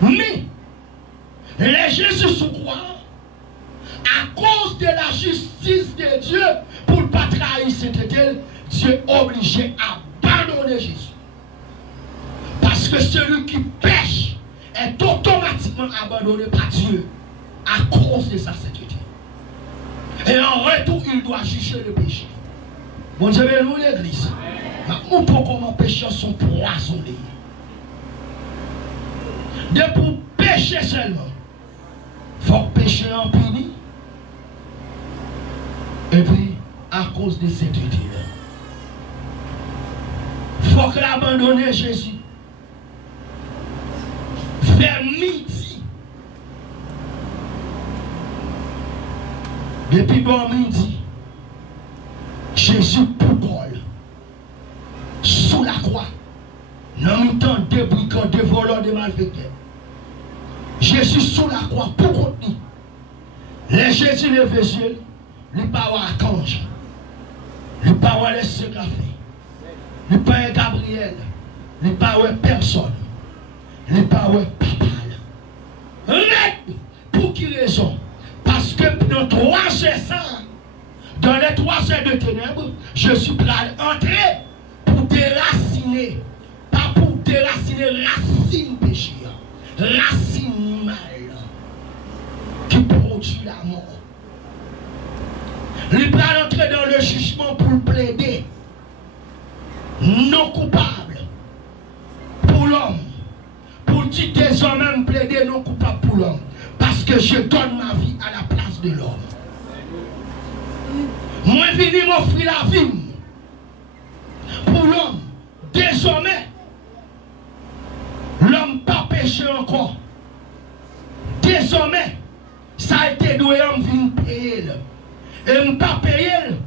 Mais, les Jésus sous croix, à cause de la justice de Dieu, pour ne pas trahir sainteté, Dieu est obligé à abandonner Jésus. Parce que celui qui pêche est automatiquement abandonné par Dieu à cause de sa sainteté. Et en retour, il doit juger le péché. Bon Dieu, nous l'église. Nous pouvons comment pécheurs sont poisonnés. De pour pécher seulement, il faut pécher en puni. Et puis, à cause de cette idée, il faut que l'abandonner Jésus. Vers midi. Depuis bon midi, Jésus poubole sous la croix. Non, il temps de brigands, de voleurs, de malfaiteurs. Jésus sous la croix pour contenir. Les Jésus les yeux, les parois à Kange, les parois les secafés, les parois Gabriel, les parois personne, les parois papal. Pour qui raison? Parce que dans 3 heures, dans les 3 heures de ténèbres, je suis prêt à entrer pour déraciner. Pas pour déraciner racine péché, racine mal qui produit la mort. Il prêt à entrer dans le jugement pour plaider non coupable pour l'homme. Pour dire désormais plaider non coupable pour l'homme. Parce que je donne ma vie à la place de l'homme. Moi, je viens m'offrir la vie pour l'homme. Désormais, l'homme pas péché encore. Désormais, ça a été doué, on vient payer. Et on ne pas payer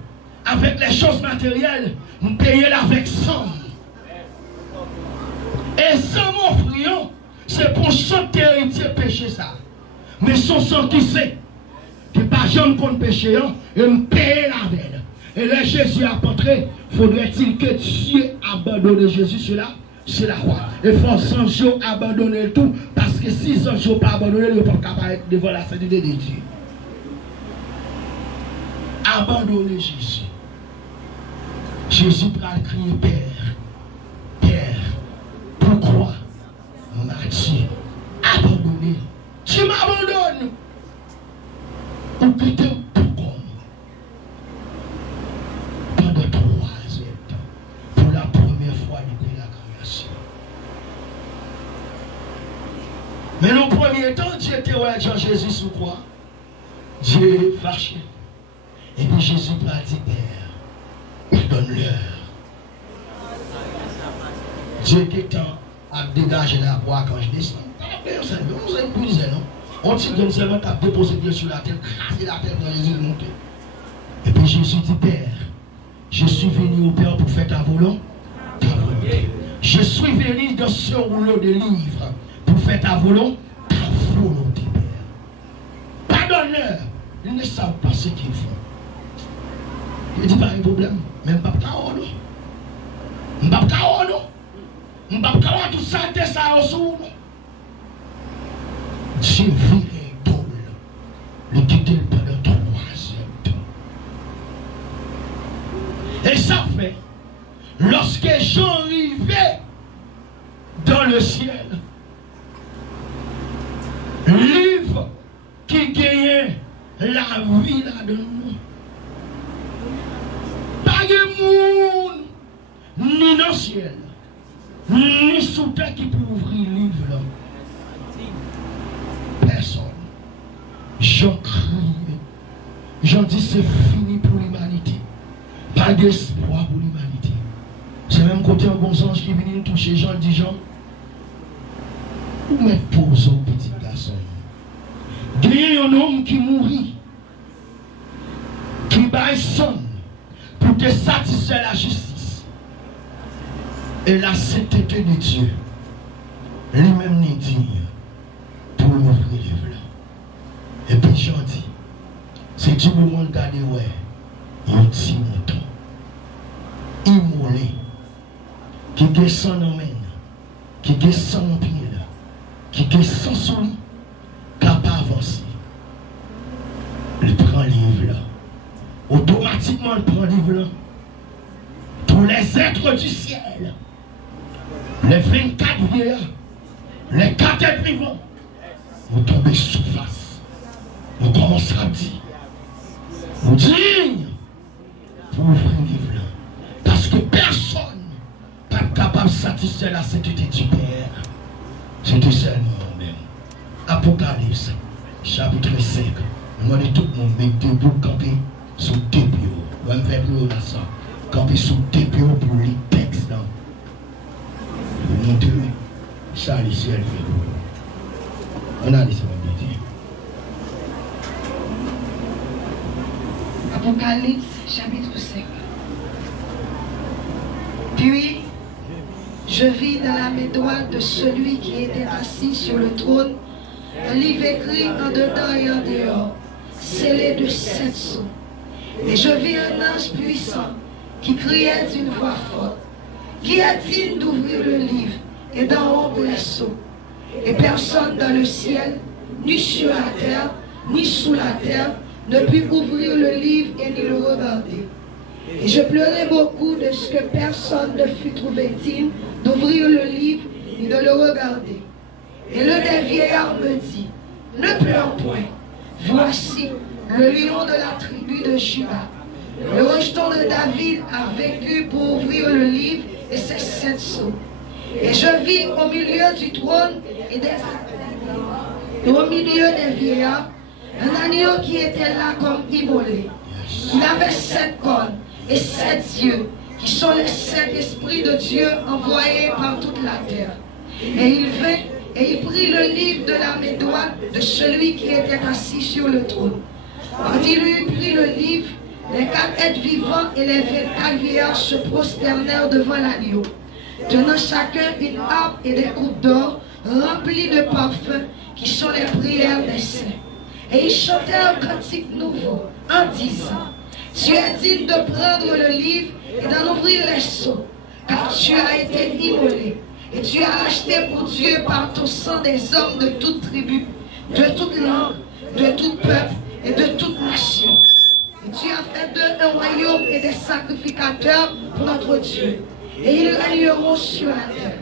avec les choses matérielles, on paye avec sang. Et sans m'offrir, c'est pour chaque héritier péché ça. Mais son sang qui sait, que pas jamais qu'on péché, et me paye la veille. Et là, Jésus a montré, faudrait-il que Dieu abandonne Jésus sur la croix. Et il faut sans Dieu abandonner le tout, parce que si sans Dieu pas abandonné, il ne peut pas capable devant la sainteté de Dieu. Abandonner Jésus. Jésus va crier, Père, pourquoi m'as-tu abandonné? Tu m'abandonnes. Ou plutôt pourquoi? Pendant 3 ans, pour la première fois depuis la création. Mais dans le premier temps, Dieu était ouais, Jean-Jésus sous quoi? Dieu fâché. Et puis Jésus va dire, Père, donne-leur. Dieu était temps à dégager la croix quand je descends. On dit que seulement qu'à déposer Dieu sur la terre, craser la terre dans Jésus de monter. Et puis Jésus dit, Père, je suis venu au Père pour faire ta volonté. Je suis venu dans ce rouleau de livres pour faire ta volonté, Père. Pardonne-leur. Ils ne savent pas ce qu'ils font. Il dit pas un problème. Même pas de chaos, non. Pas de chaos, non. Pas de chaos, tout ça, c'est ça aussi. Dieu vit double. Le dit porté pendant 3e temps. Et ça fait, lorsque Jean arrivait dans le ciel, livre qui gagnait la vie là-dedans, pas de monde, ni dans le ciel, ni sous terre qui peut ouvrir le livre là. Personne. J'en crie. J'en dis c'est fini pour l'humanité. Pas d'espoir pour l'humanité. C'est même côté un bon ange qui vient toucher Jean, dit Jean, où est pose au petit garçon? Il y a un homme qui mourit, qui baille son pour te satisfaire la justice et la sainteté de Dieu. Lui-même n'est digne pour l'ouvrir les blancs. Et puis Jean dit, c'est du moment de garder, ouais, il y a un petit mouton, immolé, qui descend en main, qui descend en pied, qui descend sous lui, capable d'avancer. Il prend le livre là. Automatiquement, il prend le livre là. Tous les êtres du ciel, les 24 vieillards, les 4 êtres vivants, vont tomber sous face. On commence à dire, on digne pour ouvrir le livre là. Parce que personne n'est pas capable de satisfaire la sainteté du Père. C'était seulement moi-même. Apocalypse, chapitre 5. Je demande tout le monde de debout camper sous deux pieds. On va faire plus haut là ça. Camper sous deux pieds pour les textes là. Vous montrez ça le ciel fait. On a dit ça. Apocalypse, chapitre 5. Puis, je vis dans la main droite de celui qui était assis sur le trône un livre écrit en dedans et en dehors, scellé de 7 sceaux. Et je vis un ange puissant qui criait d'une voix forte, qui est digne d'ouvrir le livre et d'en rompre les sceaux. Et personne dans le ciel, ni sur la terre, ni sous la terre, ne put ouvrir le livre et ni le regarder. Et je pleurais beaucoup de ce que personne ne fut trouvé digne d'ouvrir le livre ni de le regarder. Et l'un des vieillards me dit, ne pleure point, voici le lion de la tribu de Juda, le rejeton de David a vaincu pour ouvrir le livre et ses 7 sceaux. Et je vis au milieu du trône et au milieu des vieillards un agneau qui était là comme immolé. Il avait 7 cornes et 7 yeux, qui sont les 7 esprits de Dieu envoyés par toute la terre. Et il vint et il prit le livre de la main droite de celui qui était assis sur le trône. Quand il eut pris le livre, les 4 êtres vivants et les 24 vieillards se prosternèrent devant l'agneau, tenant chacun une harpe et des coupes d'or remplies de parfums qui sont les prières des saints. Et ils chantaient un cantique nouveau en disant, tu es digne de prendre le livre et d'en ouvrir les sceaux, car tu as été immolé et tu as acheté pour Dieu par ton sang des hommes de toute tribu, de toute langue, de tout peuple et de toute nation. Et tu as fait d'eux un royaume et des sacrificateurs pour notre Dieu. Et ils régneront sur la terre.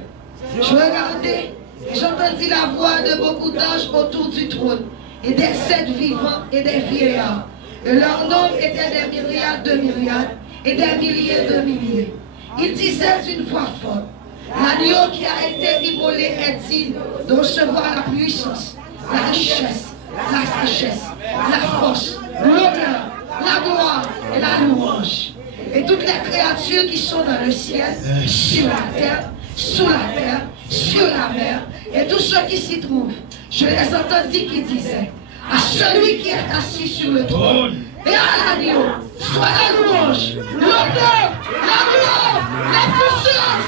Je regardais et j'entendis la voix de beaucoup d'anges autour du trône, et des 7 vivants et des vieillards. Et leur nombre était des myriades de myriades et des milliers de milliers. Ils disaient d'une voix forte, l'agneau qui a été immolé est digne de recevoir la puissance, la richesse, la sagesse, la force, l'honneur, la gloire et la louange. Et toutes les créatures qui sont dans le ciel, sur la terre, sous la terre, sur la mer, et tous ceux qui s'y trouvent, je les entendis qui disaient, à celui qui est assis sur le trône et à l'agneau, soit la louange, l'honneur, la gloire, la puissance,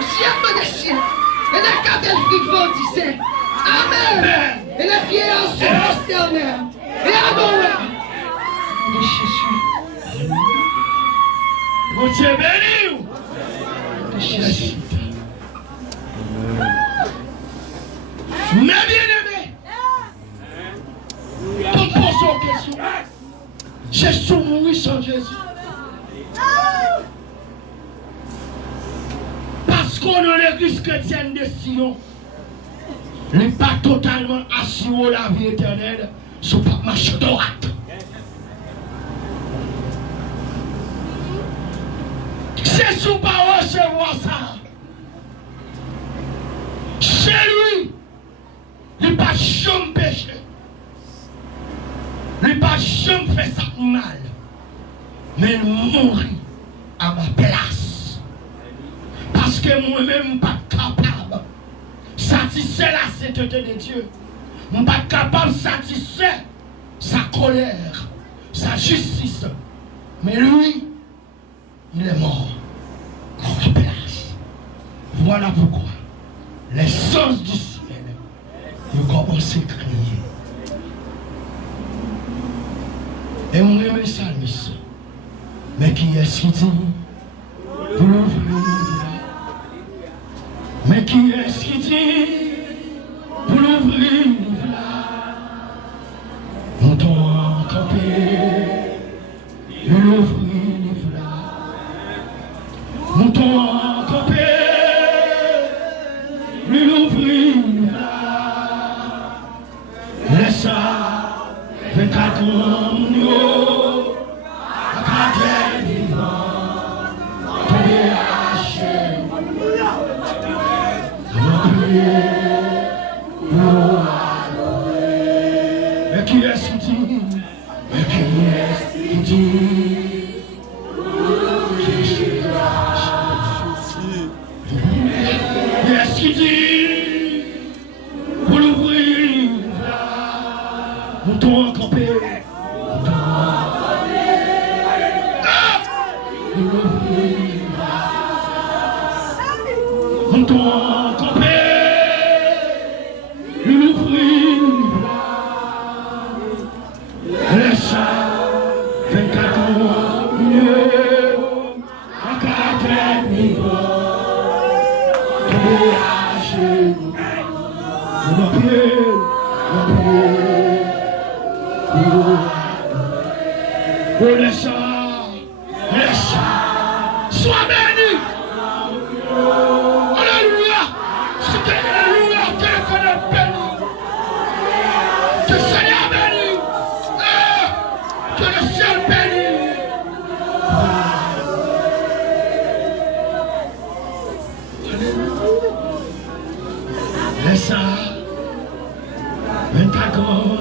au ciel des cieux. Et les 4 êtres vivants disaient, Amen. Et les vieillards se prosternèrent et adorèrent de Jésus. Mon Dieu béni. De Jésus. Mais bien aimé, ton pose une question. Jésus mourit sans Jésus. Parce qu'on a l'église chrétienne de Sion, il n'est pas totalement assuré la vie éternelle sur pas marche droite. Jésus pas recevoir ça. Chez lui, il n'a pas jamais péché. Il n'a pas jamais fait ça mal. Mais il mourit à ma place. Parce que moi-même, pas capable de satisfaire la sainteté de Dieu. Je ne suis pas capable de satisfaire sa colère, sa justice. Mais lui, il est mort à ma place. Voilà pourquoi les sens du ciel ont commencé à crier. Et on remet ça, monsieur. Mais qui est-ce qui dit pour l'ouvrir? Mais qui est-ce qui dit pour l'ouvrir? Montons en camper, l'ouvrir. Montons en camper, l'ouvrir. Laisse ça, 24 ans, mais qui est-ce qui dit? Mais qui est-ce qui dit? Qui est-ce qui dit? Pour l'ouvrir, montons en camper. Montons en camper. Sois béni. Alléluia. C'est alléluia que le Seigneur béni. Que le Seigneur béni. Que le ciel béni. Laisse ça. 24 ans.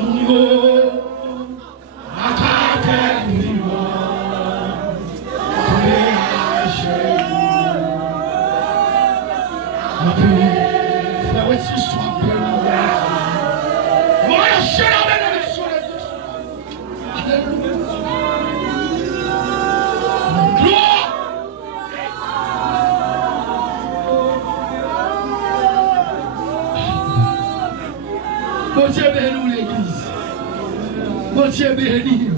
Bon Dieu béni l'église. Bon Dieu béni.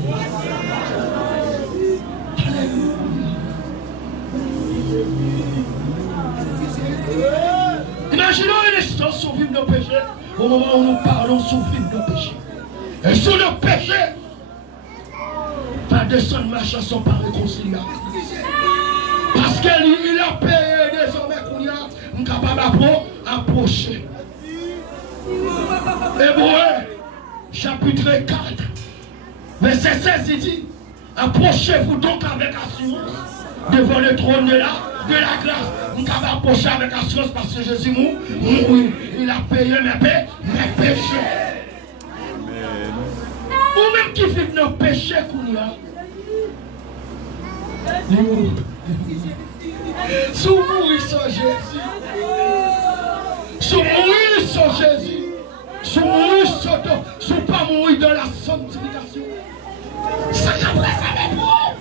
Imaginons un instant sauver nos péchés au moment où nous parlons sauver nos péchés. Et sur nos péchés, pas descendre ma chanson par réconciliation. Parce qu'il a payé désormais qu'on y a, nous sommes capables d'approcher. Hébreux, chapitre 4, verset 16, il dit: approchez-vous donc avec assurance devant le trône de la grâce. Nous avons approché avec assurance parce que Jésus mourit. Il a payé mes péchés. Ou même qui vivent nos péchés qu'on y a. Si vous mourrez sans Jésus, si vous mourrez sans Jésus, si vous mourrez sans toi, si vous pas mourir dans la sanctification, ça qu'après ça va pour.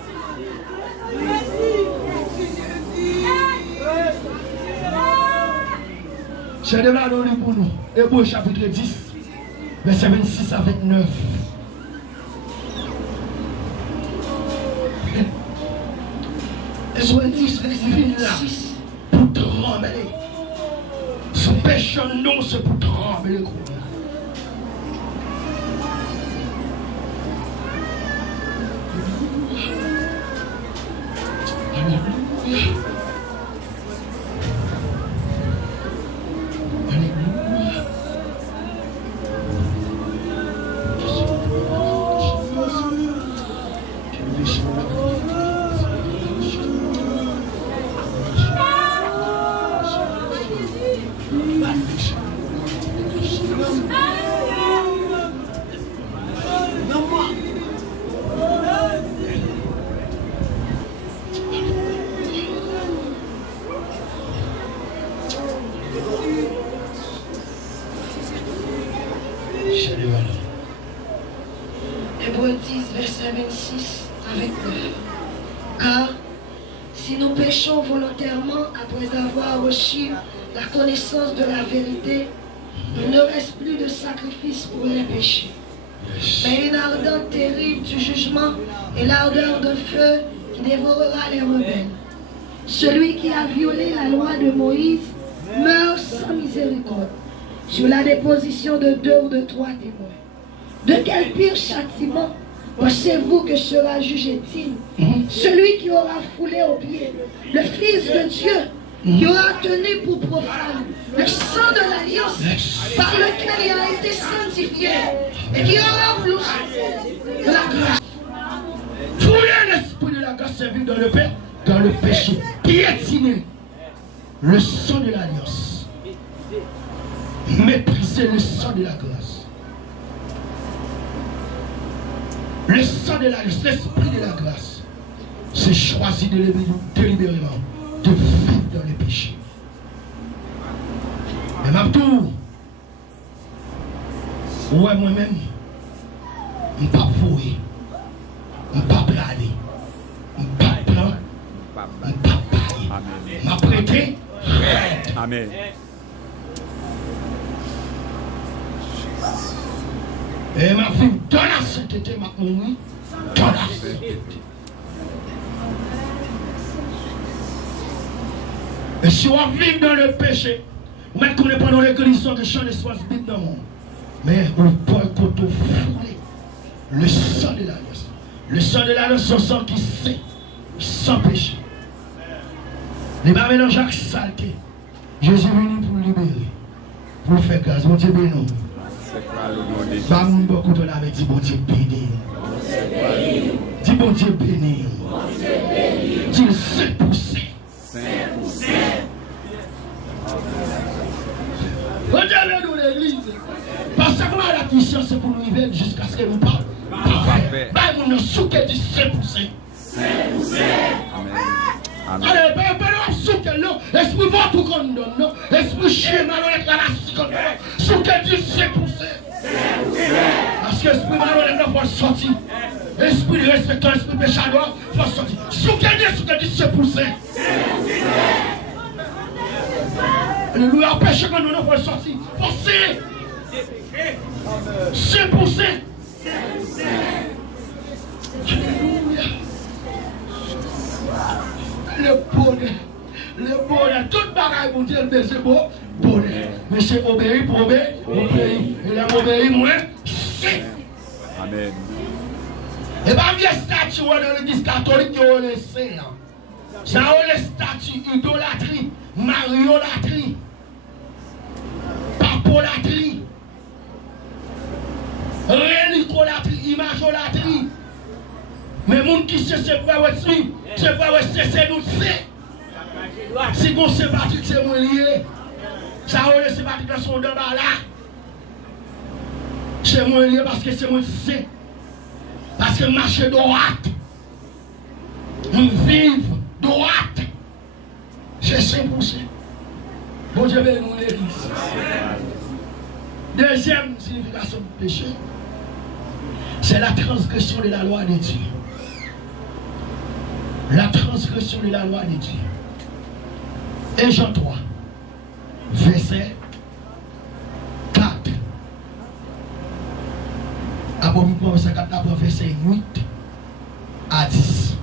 J'ai demandé pour nous, Hébreux chapitre 10, verset 26 à 29. Et sur le 10, là, pour trembler. Ce péché non, c'est pour trembler. Hébreux 10, verset 26 avec 9. Car si nous péchons volontairement après avoir reçu la connaissance de la vérité, il ne reste plus de sacrifice pour les péchés, mais une ardente terrible du jugement et l'ardeur d'un feu qui dévorera les rebelles. Celui qui a violé la loi de Moïse meurt sans miséricorde, sur la déposition de 2 ou de 3 témoins. De quel pire châtiment pensez-vous que sera jugé digne celui qui aura foulé aux pieds le Fils de Dieu, qui aura tenu pour profane le sang de l'alliance par lequel il a été sanctifié et qui aura ploché de la grâce. Fouler l'esprit de la grâce et vivre dans le péché, piétiner le sang de l'alliance, mépriser le sang de la grâce. Le sang de l'alliance, l'esprit de la grâce, c'est choisir délibérément de vivre dans le péché. Mais ma tour, ouais, moi-même, je ne suis pas voué, je ne suis pas bradé, je ne suis pas blanc, je ne suis pas paillé. Je suis prêté, Amen. et ma fille, dans la sainteté, ma mourir, dans la sainteté. Et si on vit dans le péché, on ne connaît pas dans l'église que chant espace vite dans le monde. Mais on peut fouler le sang de l'alliance. Le sang de l'alliance, c'est un sang qui sait, sans péché. Il va mélanger avec saleté. Jésus est venu pour libérer, pour faire grâce. Mon Dieu béni. Pas beaucoup de la dit bon Dieu béni. Dis bon Dieu béni. Dis 5%. Regardez-nous l'église. Parce que la puissance c'est pour nous vivre jusqu'à ce que nous parlons. Parfait. Nous nous souquons du 5%. Amen. Allez, ben, souquez non. Esprit va tout qu'on donne, non. Esprit chien, malhonnête, la souquez du 5%. Parce que l'esprit malhonnête ne faut sortir. Esprit de respectant, esprit péchador, il faut sortir. Souquez du 5%. Alléluia, péché que nous ne pouvons sortir. Forcez 5%. Alléluia. Le bonheur, toute bagaille pour dire mais c'est beau, bonheur. Mais c'est obéir pour obéir. Et la obéir moins, c'est. Amen. Et bien, il y a des statues dans l'église catholique qui ont laissé. Ça a les statues, idolâtrie, mariolatrie, papolatrie, relicolatrie, imageolatrie. Mais les gens qui se séparent, c'est nous, c'est. Si vous se battre, c'est moins lié. Ça a les séparés dans son dedans là. C'est moins lié parce que c'est moins c'est. Parce que marcher droite, nous vivons droite, c'est 5%. Bon Dieu bénisse nous l'église. Deuxième signification du péché, c'est la transgression de la loi de Dieu. La transgression de la loi de Dieu. Et Jean 3, verset 4. Après verset 8 à 10.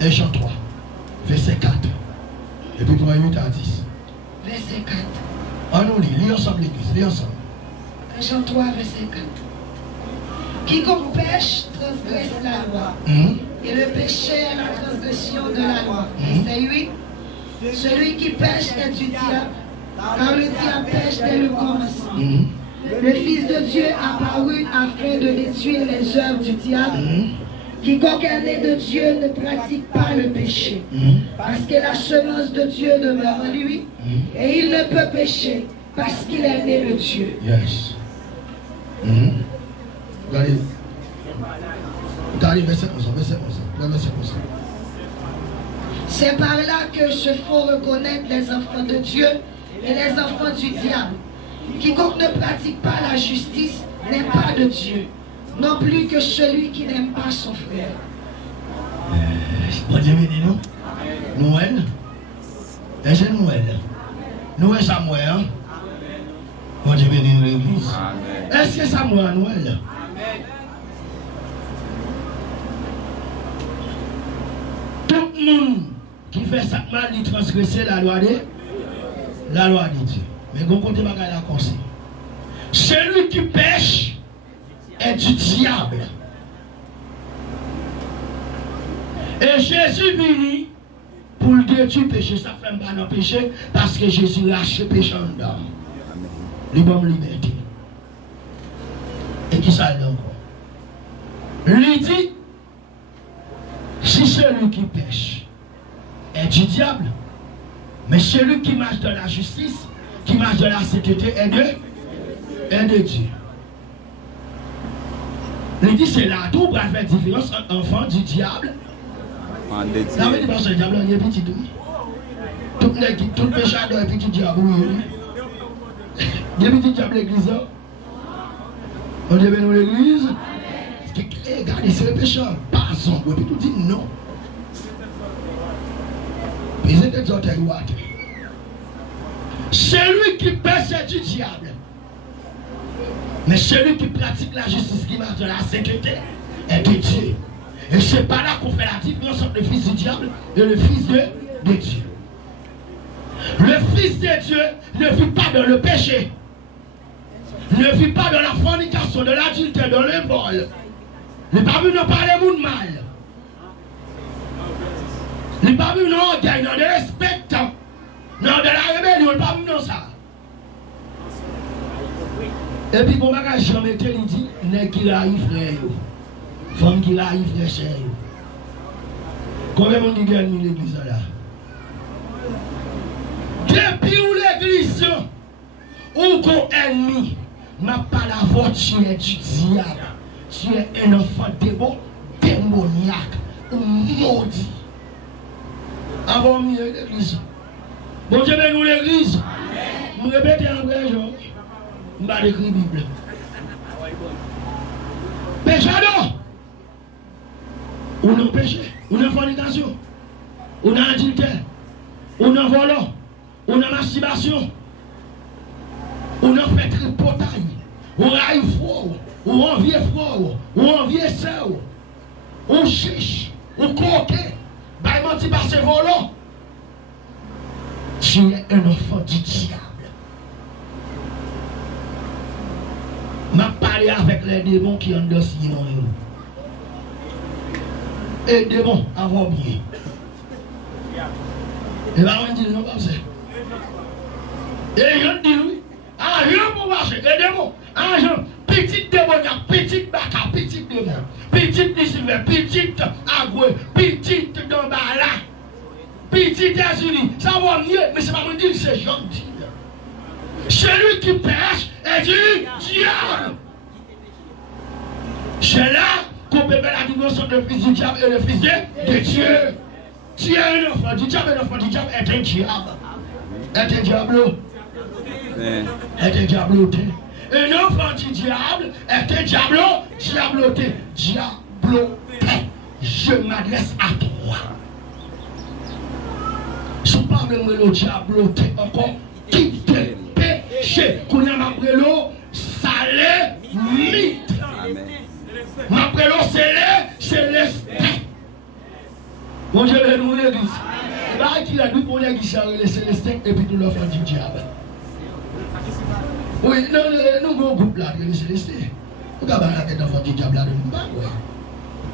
Et Jean 3, verset 4. Et puis 3, 8 à 10. Verset 4. On nous lit ensemble l'église, lis ensemble. Jean 3, verset 4. Quiconque pêche transgresse la loi. Et le péché est la transgression de la loi. Verset 8. Celui qui pêche est du diable, car le diable pêche dès le commencement. Le Fils de Dieu apparut afin de détruire les œuvres du diable. Quiconque est né de Dieu ne pratique pas le péché, parce que la semence de Dieu demeure en lui, et il ne peut pécher, parce qu'il est né de Dieu. Yes. Regardez, verset 11. C'est par là que se font reconnaître les enfants de Dieu et les enfants du diable. Quiconque ne pratique pas la justice n'est pas de Dieu, non plus que celui qui n'aime pas son frère. Bon Dieu béni nous. Noël. Et c'est Noël. Noël Samuel. Hein? Bon Dieu béni nous l'église. Est-ce que Samuel Noël? Tout le monde qui fait ça mal, il transgresser la loi de Dieu. Mais bon côté bagaille la conseil. Celui qui pêche est du diable. Et Jésus venu pour le détruire péché. Ça fait pas non péché parce que Jésus lâche le péché en dedans. Libre liberté. Et qui ça le dit encore? Lui dit, si celui qui pêche est du diable, mais celui qui marche dans la justice, qui marche dans la sainteté est de Dieu. Il dit c'est là tout pour faire différence entre enfant du diable. Ça veut dire parce que le diable est petit. Tout pécheur est petit diable. Il y a petit diable l'église. On dit nous l'église. Regardez, c'est le pécheur. Pas son. Et puis tout dit non. Puis c'est des autres ouates. Celui qui pêche est du diable. Mais celui qui pratique la justice, qui marche dans la sainteté, est de Dieu. Et c'est pas là qu'on fait la différence entre le fils du diable et le fils de Dieu. Le fils de Dieu ne vit pas dans le péché. Ne vit pas dans la fornication, de l'adultère, dans le vol. Il n'est pas venu nous parler de mal. Il n'est pas venu nous orgueil, dans le respect, dans de la rébellion, il n'est pas venu dans ça. Et puis, pour ma jamais été, il dit, n'est qui la frère, femme qui la frère, cher. Combien de monde gagne l'église là? Depuis où l'église, ou qu'on ennemi, n'a pas la voix, tu es du diable. Tu es un enfant démoniaque, ou maudit. Avant mieux l'église. Bon Dieu, nous l'église. Je répète un vrai jour. Je vais écrire la Bible. Péchador. Ou non péché, ou non fornication, ou non adultère, ou non volant, ou non masturbation, ou non fait tripotaille, ou raille froid, ou envie froid, ou envie sœur, ou chiche, ou coquet, bah menti par ses volants. Tu es un enfant du diable. M'a parlé avec les démons qui ont dossier dans eux. Et démons avant bien. Et là on dit non comme ça. Et je dis oui. Ah, je pour marcher. Et démons. Ah, je petit démon, petit baka, petit démon, petit Lucifer, petit agoué, petit d'embala, petit États-Unis. Ça va mieux, mais c'est pas me dire c'est gentil. Celui qui pêche est du diable. C'est là qu'on peut mettre la dimension de fils du diable et le fils de Dieu. Tu es un enfant du diable et l'enfant du diable est un diable. Est un diablo. Est un diabloté. Un enfant du diable est un diablo. Diabloté. Diabloté. Je m'adresse à toi. Je ne parle pas même le diabloté encore. Qui te péché. Qu'on a ma prélo, salé, mythe. Ma prélo, c'est l'esprit. Bon Dieu, nous l'église. Là, il a dit pour l'église, les célestins et puis tout l'enfant du diable. Oui, nous avons un groupe là, les célestins. Nous avons la tête d'enfant du diable là,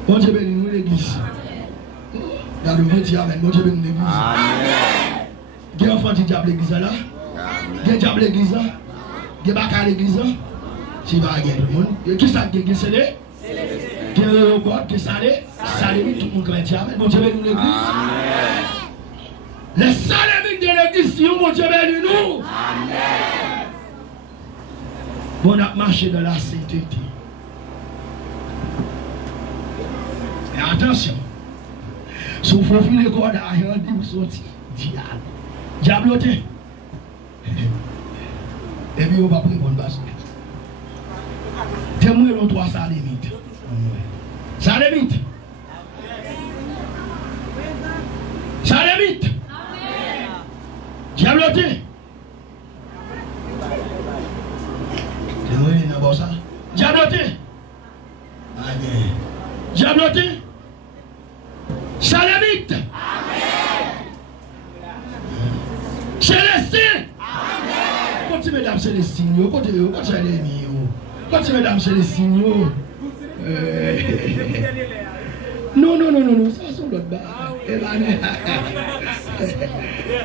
bon Dieu, nous l'église. Dans le monde, amen. Bon Dieu, nous l'église. Il y a un enfant du diable l'église là. Il y a un diable l'église là. Il y a un bac à l'église là. C'est pas tout le monde. Qui ça qui est scellé? Qui est le God, qui est salé? Salé, tout le monde qui est amen. Bon Dieu, nous l'église. Les salémiques de l'église, si mon Dieu, nous. Amen. On a marché dans la sainteté. Mais attention. Si vous faites le corps d'argent, vous sortez. Diable. Diabloté. Et puis on va prendre une bonne base. Témoin l'on doit ça limite. Salémite. Salémite. Diabloté. Diabloté. Diabloté. Salamite. Célestin. Quand mesdames Célestine, quand mesdames Célestine, non, ça sont l'autre bas.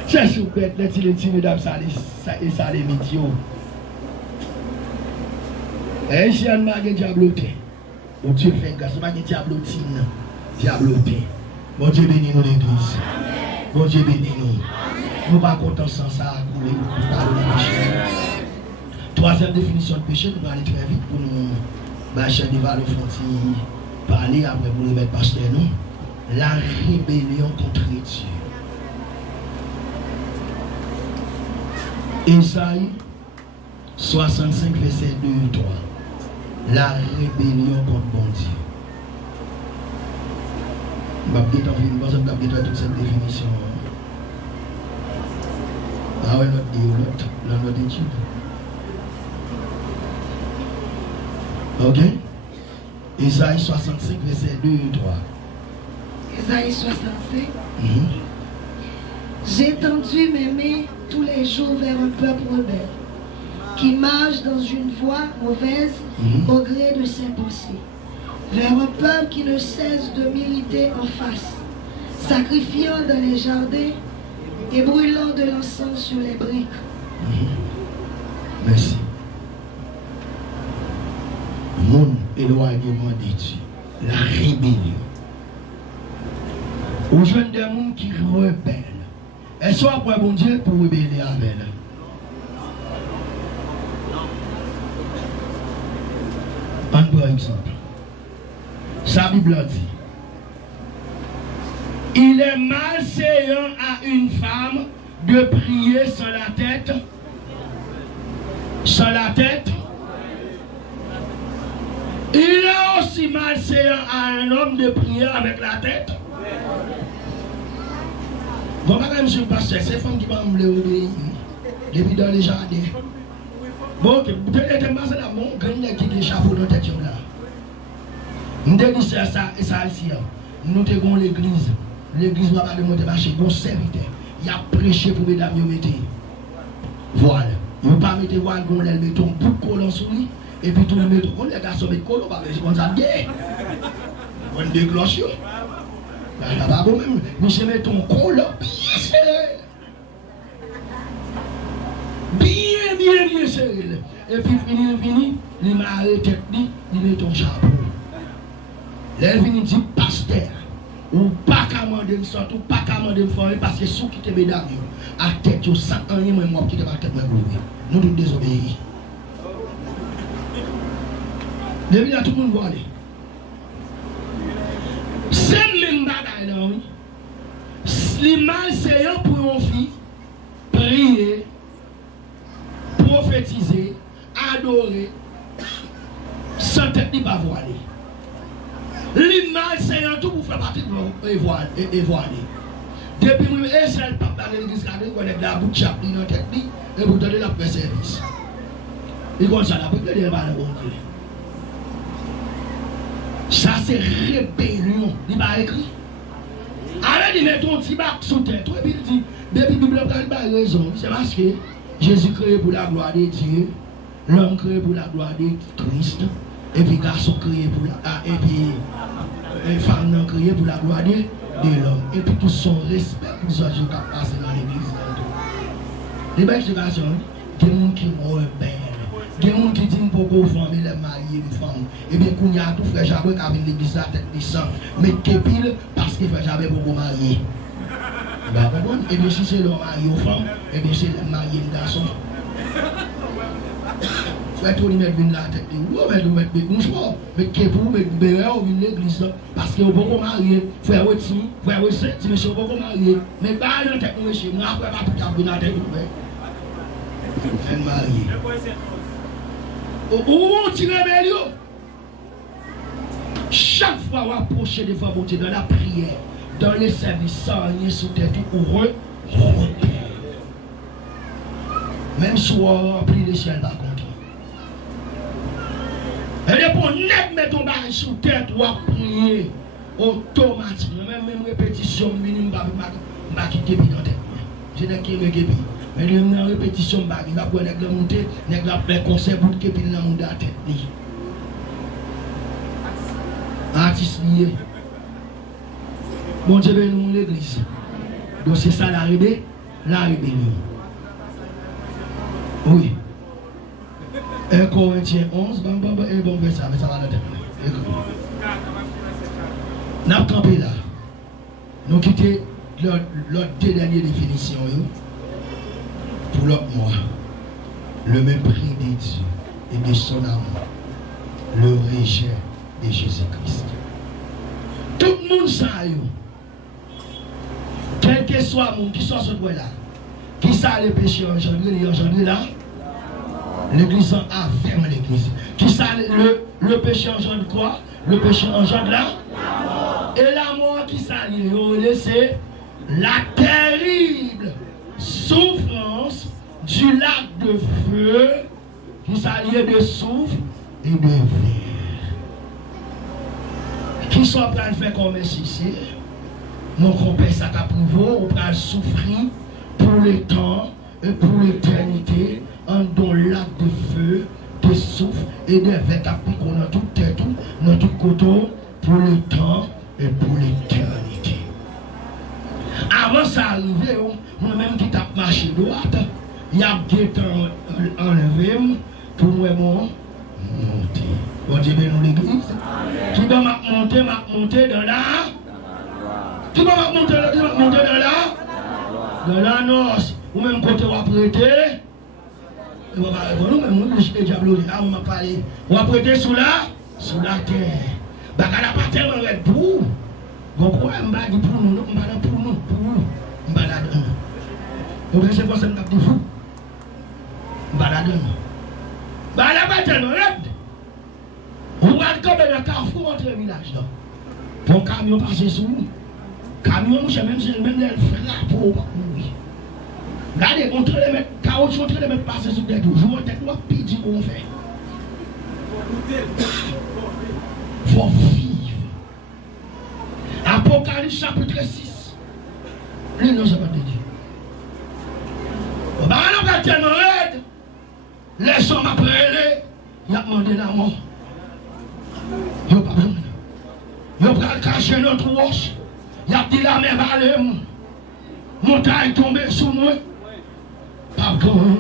C'est super, les mesdames Salamite. Et si on a diabloté, bon Dieu fait grâce, on a diablotine, diabloté. Bon Dieu bénit nous l'église. Bon Dieu bénit nous. Nous ne sommes pas contents sans ça. Troisième définition de péché, nous allons aller très vite pour nous. Bachel de Valofonti parler après pour le mettre pasteur nous. La rébellion contre Dieu. Isaïe 65, verset 2 et 3. La rébellion contre bon Dieu. Je vais vous toute cette définition. Ah ouais, notre étude. Ok? Isaïe 65, verset 2 et 3. Isaïe 65. J'ai tendu mes mains tous les jours vers un peuple rebelle, qui marche dans une voie mauvaise au gré de ses pensées, vers un peuple qui ne cesse de m'irriter en face, sacrifiant dans les jardins et brûlant de l'encens sur les briques. Merci. Mon éloignement de Dieu, la rébellion. Aux jeunes des gens qui rebellent, elles sont après bon Dieu pour rebeller avec elle. Par exemple, sa Bible dit, il est malséant à une femme de prier sans la tête. Sans la tête. Il est aussi malséant à un homme de prier avec la tête. Bon, madame, monsieur le pasteur, c'est femme qui va me obéir. Depuis dans les jardins. Bon, peut-être que c'est la mon grand qui est chapeau dans tête là. Nous devons dire ça et ça ici. Nous avons l'église. L'église va pas de monter marché. Bon serviteur. Il a prêché pour mesdames y mettre. Voilà. Il ne va pas mettre voile, on met un bout de colon sur lui. Et puis tout le monde, on les garçons mettent colon, on va mettre comme ça. On déclenche. Là-bas, même, monsieur met ton colon bien serré. Bien serré. Et puis fini, il m'a arrêté, il met ton chapeau. Là, il vient dire, pasteur, ou pas qu'à demander sortir, ou pas qu'à demander faire, parce que si vous quittez mesdames, à tête, vous sentez rien, moi, qui quitte ma tête, nous devons désobéir. Depuis là, tout le monde va aller. C'est même bagaille là, oui. Les malséants pour une fille, prier, prophétiser, adorer, sans tête ni pas voiler. Les malséants tout pour faire partie de voiler. Depuis que je suis le papa de l'église, on est la bouche à dans la tête, et vous donnez la paix service. Et comme ça, la paix de bon Dieu. Ça c'est rébellion. Il va écrit. Arrête de mettre ton petit bac sous tête. Et puis il dit, depuis la Bible n'a pas raison. C'est parce que Jésus créé pour la gloire de Dieu, l'homme créé pour la gloire de Christ, et puis garçon créé pour la et puis femme créé pour la gloire de l'homme. Et puis tout son respect pour ça qui a passé dans l'église. Les belles explications, il y a des gens qui rebellent. Il y a des gens qui disent pour qu'on femme et les mariés une femme. Et bien, quand il y a tout frère Jabé qui a vu l'église à tête de sang, mais qui pile parce que frère Jabé pour marier. Et bien, si c'est le mari aux femmes, et bien, c'est le marié aux garçons. Frère, tout le monde met la tête de vous, mais vous mettez des mouchoirs, mais qui vous mettez des béret au l'église parce que vous pouvez marier. Frère, vous frère, vous savez, monsieur, vous pouvez marier. Mais pas dans la tête de monsieur, moi, après, pas tout à fait dans la tête de vous. Frère, marié. Où tu rébellion? Chaque fois vous approchez des fois, dans la prière, dans les services, sans rien sous tête ou repère. Même si on remplit les ciels par contre. Et pour net mettre ton baril sous tête ou à prier automatiquement. Même répétition minimum, je vais quitter dans tête. Je n'ai qu'à me guérir. Mais la répétition, il va pouvoir monter, il va faire conseil pour que il n'a pas tête. Artiste lié. Bon Dieu bénit l'église. Donc c'est ça la rébellion. Oui. 1 Corinthiens 11, et bon verset, mais ça va dans tête. Nous avons campé là. Nous quittons l'autre deux dernières définitions pour l'autre mois. Le mépris de Dieu et de son amour. Le rejet de Jésus-Christ. Tout le monde sait, quel que soit le monde qui soit ce point là, qui sait le péché engendré là, l'église affirme l'église. Qui sait le péché engendre quoi? Le péché engendre là. Et la mort qui s'allie, c'est la terrible souffrance du lac de feu qui s'allie de souffle et de verre. Qui sont en train de faire comme ici, mon compère ça qu'a prouvé, on va souffrir pour le temps et pour l'éternité, en dans lac de feu, de souffle et de verre qu'on a tout tête, dans tout côté, pour le temps et pour l'éternité. Avant ça arriver, moi-même qui tape marché droite, il y a des temps enlevé pour moi monter. Bon Dieu bénit l'église. Qui va monter dans la. Qui va monter dans la noce. Ou même côté on va prêter. Nous même nous les diables là on m'a parlé. On va prêter sous la terre. Bah quand la pas tellement red pour. Bon quoi on va dire pour nous, on va pour nous. On va la donner. Donc c'est pour ça que nous fou. On va la donner. Bah la pas tellement red. On va comme dans le carrefour entre le village là. Pour camion passer sous nous. Camion même les frappe pour mourir. Regardez, on train de mettre caoutchouc, on train de mettre passer sous des jours. Jouer tête, on va pitié qu'on fait. Faut vivre. Apocalypse chapitre 6. Les noms, ça va te dire. On va tellement raide. Les hommes après, il a demandé la mort. Il n'a pas besoin. Il a caché notre roche. Il a dit la mer va aller. Montagne tombée sous moi. Pardon.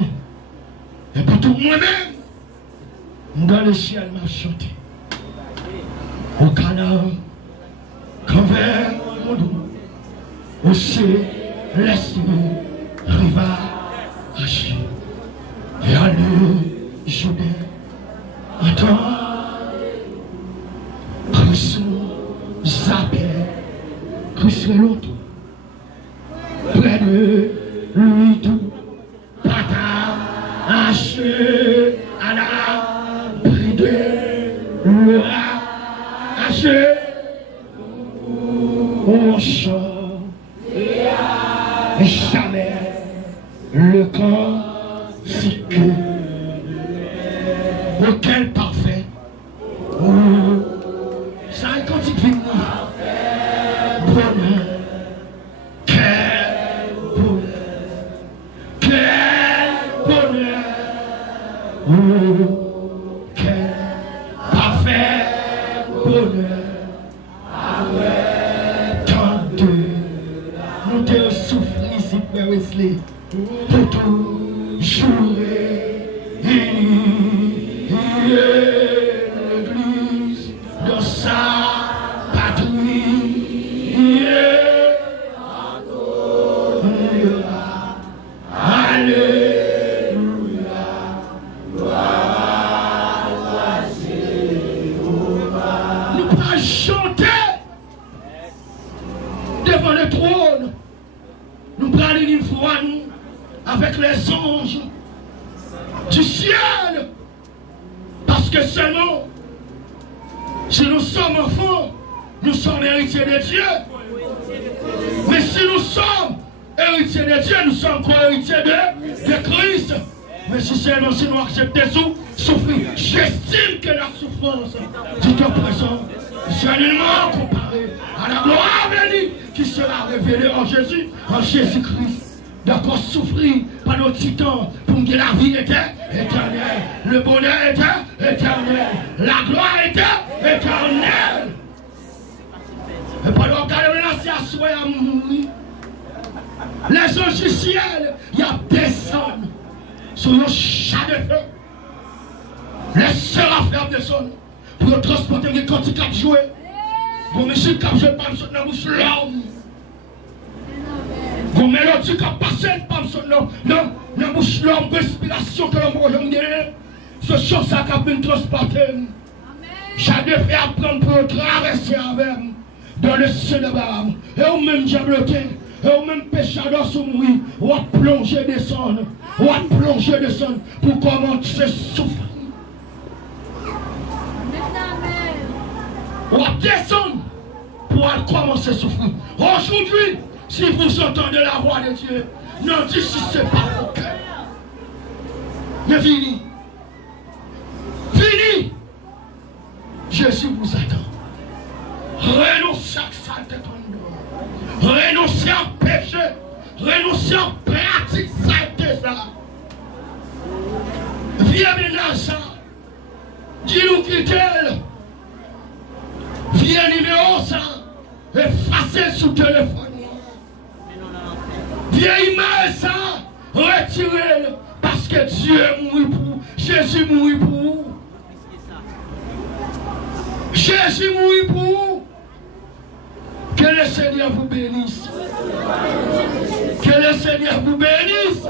Et pour tout moi-même, dans le ciel m'a chanté. Au Canaan, quand vers mon dos, au céleste rivage, et à le Jourdain, attends, Christ s'appelle, Christ l'autre, près de lui tout, attaché à la bride, le attaché, on chante, et jamais le corps si que, auquel parfait, ça quand il finit, bonheur, quel bonheur, quel parfait bonheur, tant de nous te souffrir ici, Père Wesley, pour toujours l'église de sa patrie. Alléluia, gloire à Jéhovah. Nous pourrons chanter devant le trône. Nous pourrons aller une fois avec les anges du ciel. Parce que seulement Si nous sommes enfants, nous sommes héritiers de Dieu. Mais si nous sommes héritiers de Dieu, nous sommes co-héritiers de Christ. Mais si seulement si nous acceptons souffrir, j'estime que la souffrance du temps présent est nullement comparée à la gloire venue qui sera révélée en Jésus-Christ. D'accord, souffrir par nos titans pour que la vie était éternelle, le bonheur était éternel, la gloire était éternelle. Et pendant qu'elle est menacée à soi à mourir, les anges du ciel, il y a descendent sur le chat de feu. Les séraphes descendent pour transporter les cantiques à jouer. Pour monsieur qui a joué par dans la bouche l'homme. Pour mélodie qui a passé par dans la bouche l'homme, respiration que l'homme va gagner. Ce chant ça qui a pu transporter. Chat de feu à prendre pour traverser avec dans le ciel de Baram. Et au même diabloté. Et au même péchador souffrir, ou à plonger descendre, pour commencer souffrir. Ou à descendre pour commencer souffrir. Aujourd'hui, si vous entendez la voix de Dieu, non, dis si ce n'est pas vos cœurs. Mais fini. Fini. Jésus vous attend. Renoncez à saleté en nous. Renoncez à péché. Renoncez à pratique saleté ça. Viens maintenant ça. Dis-nous quitter. Viens numéro ça. Effacez sous téléphone. Viens image ça. Retirez-le. Parce que Dieu est mort pour vous. Jésus est mort pour vous. Jésus est mort pour vous. Que le Seigneur vous bénisse. Que le Seigneur vous bénisse.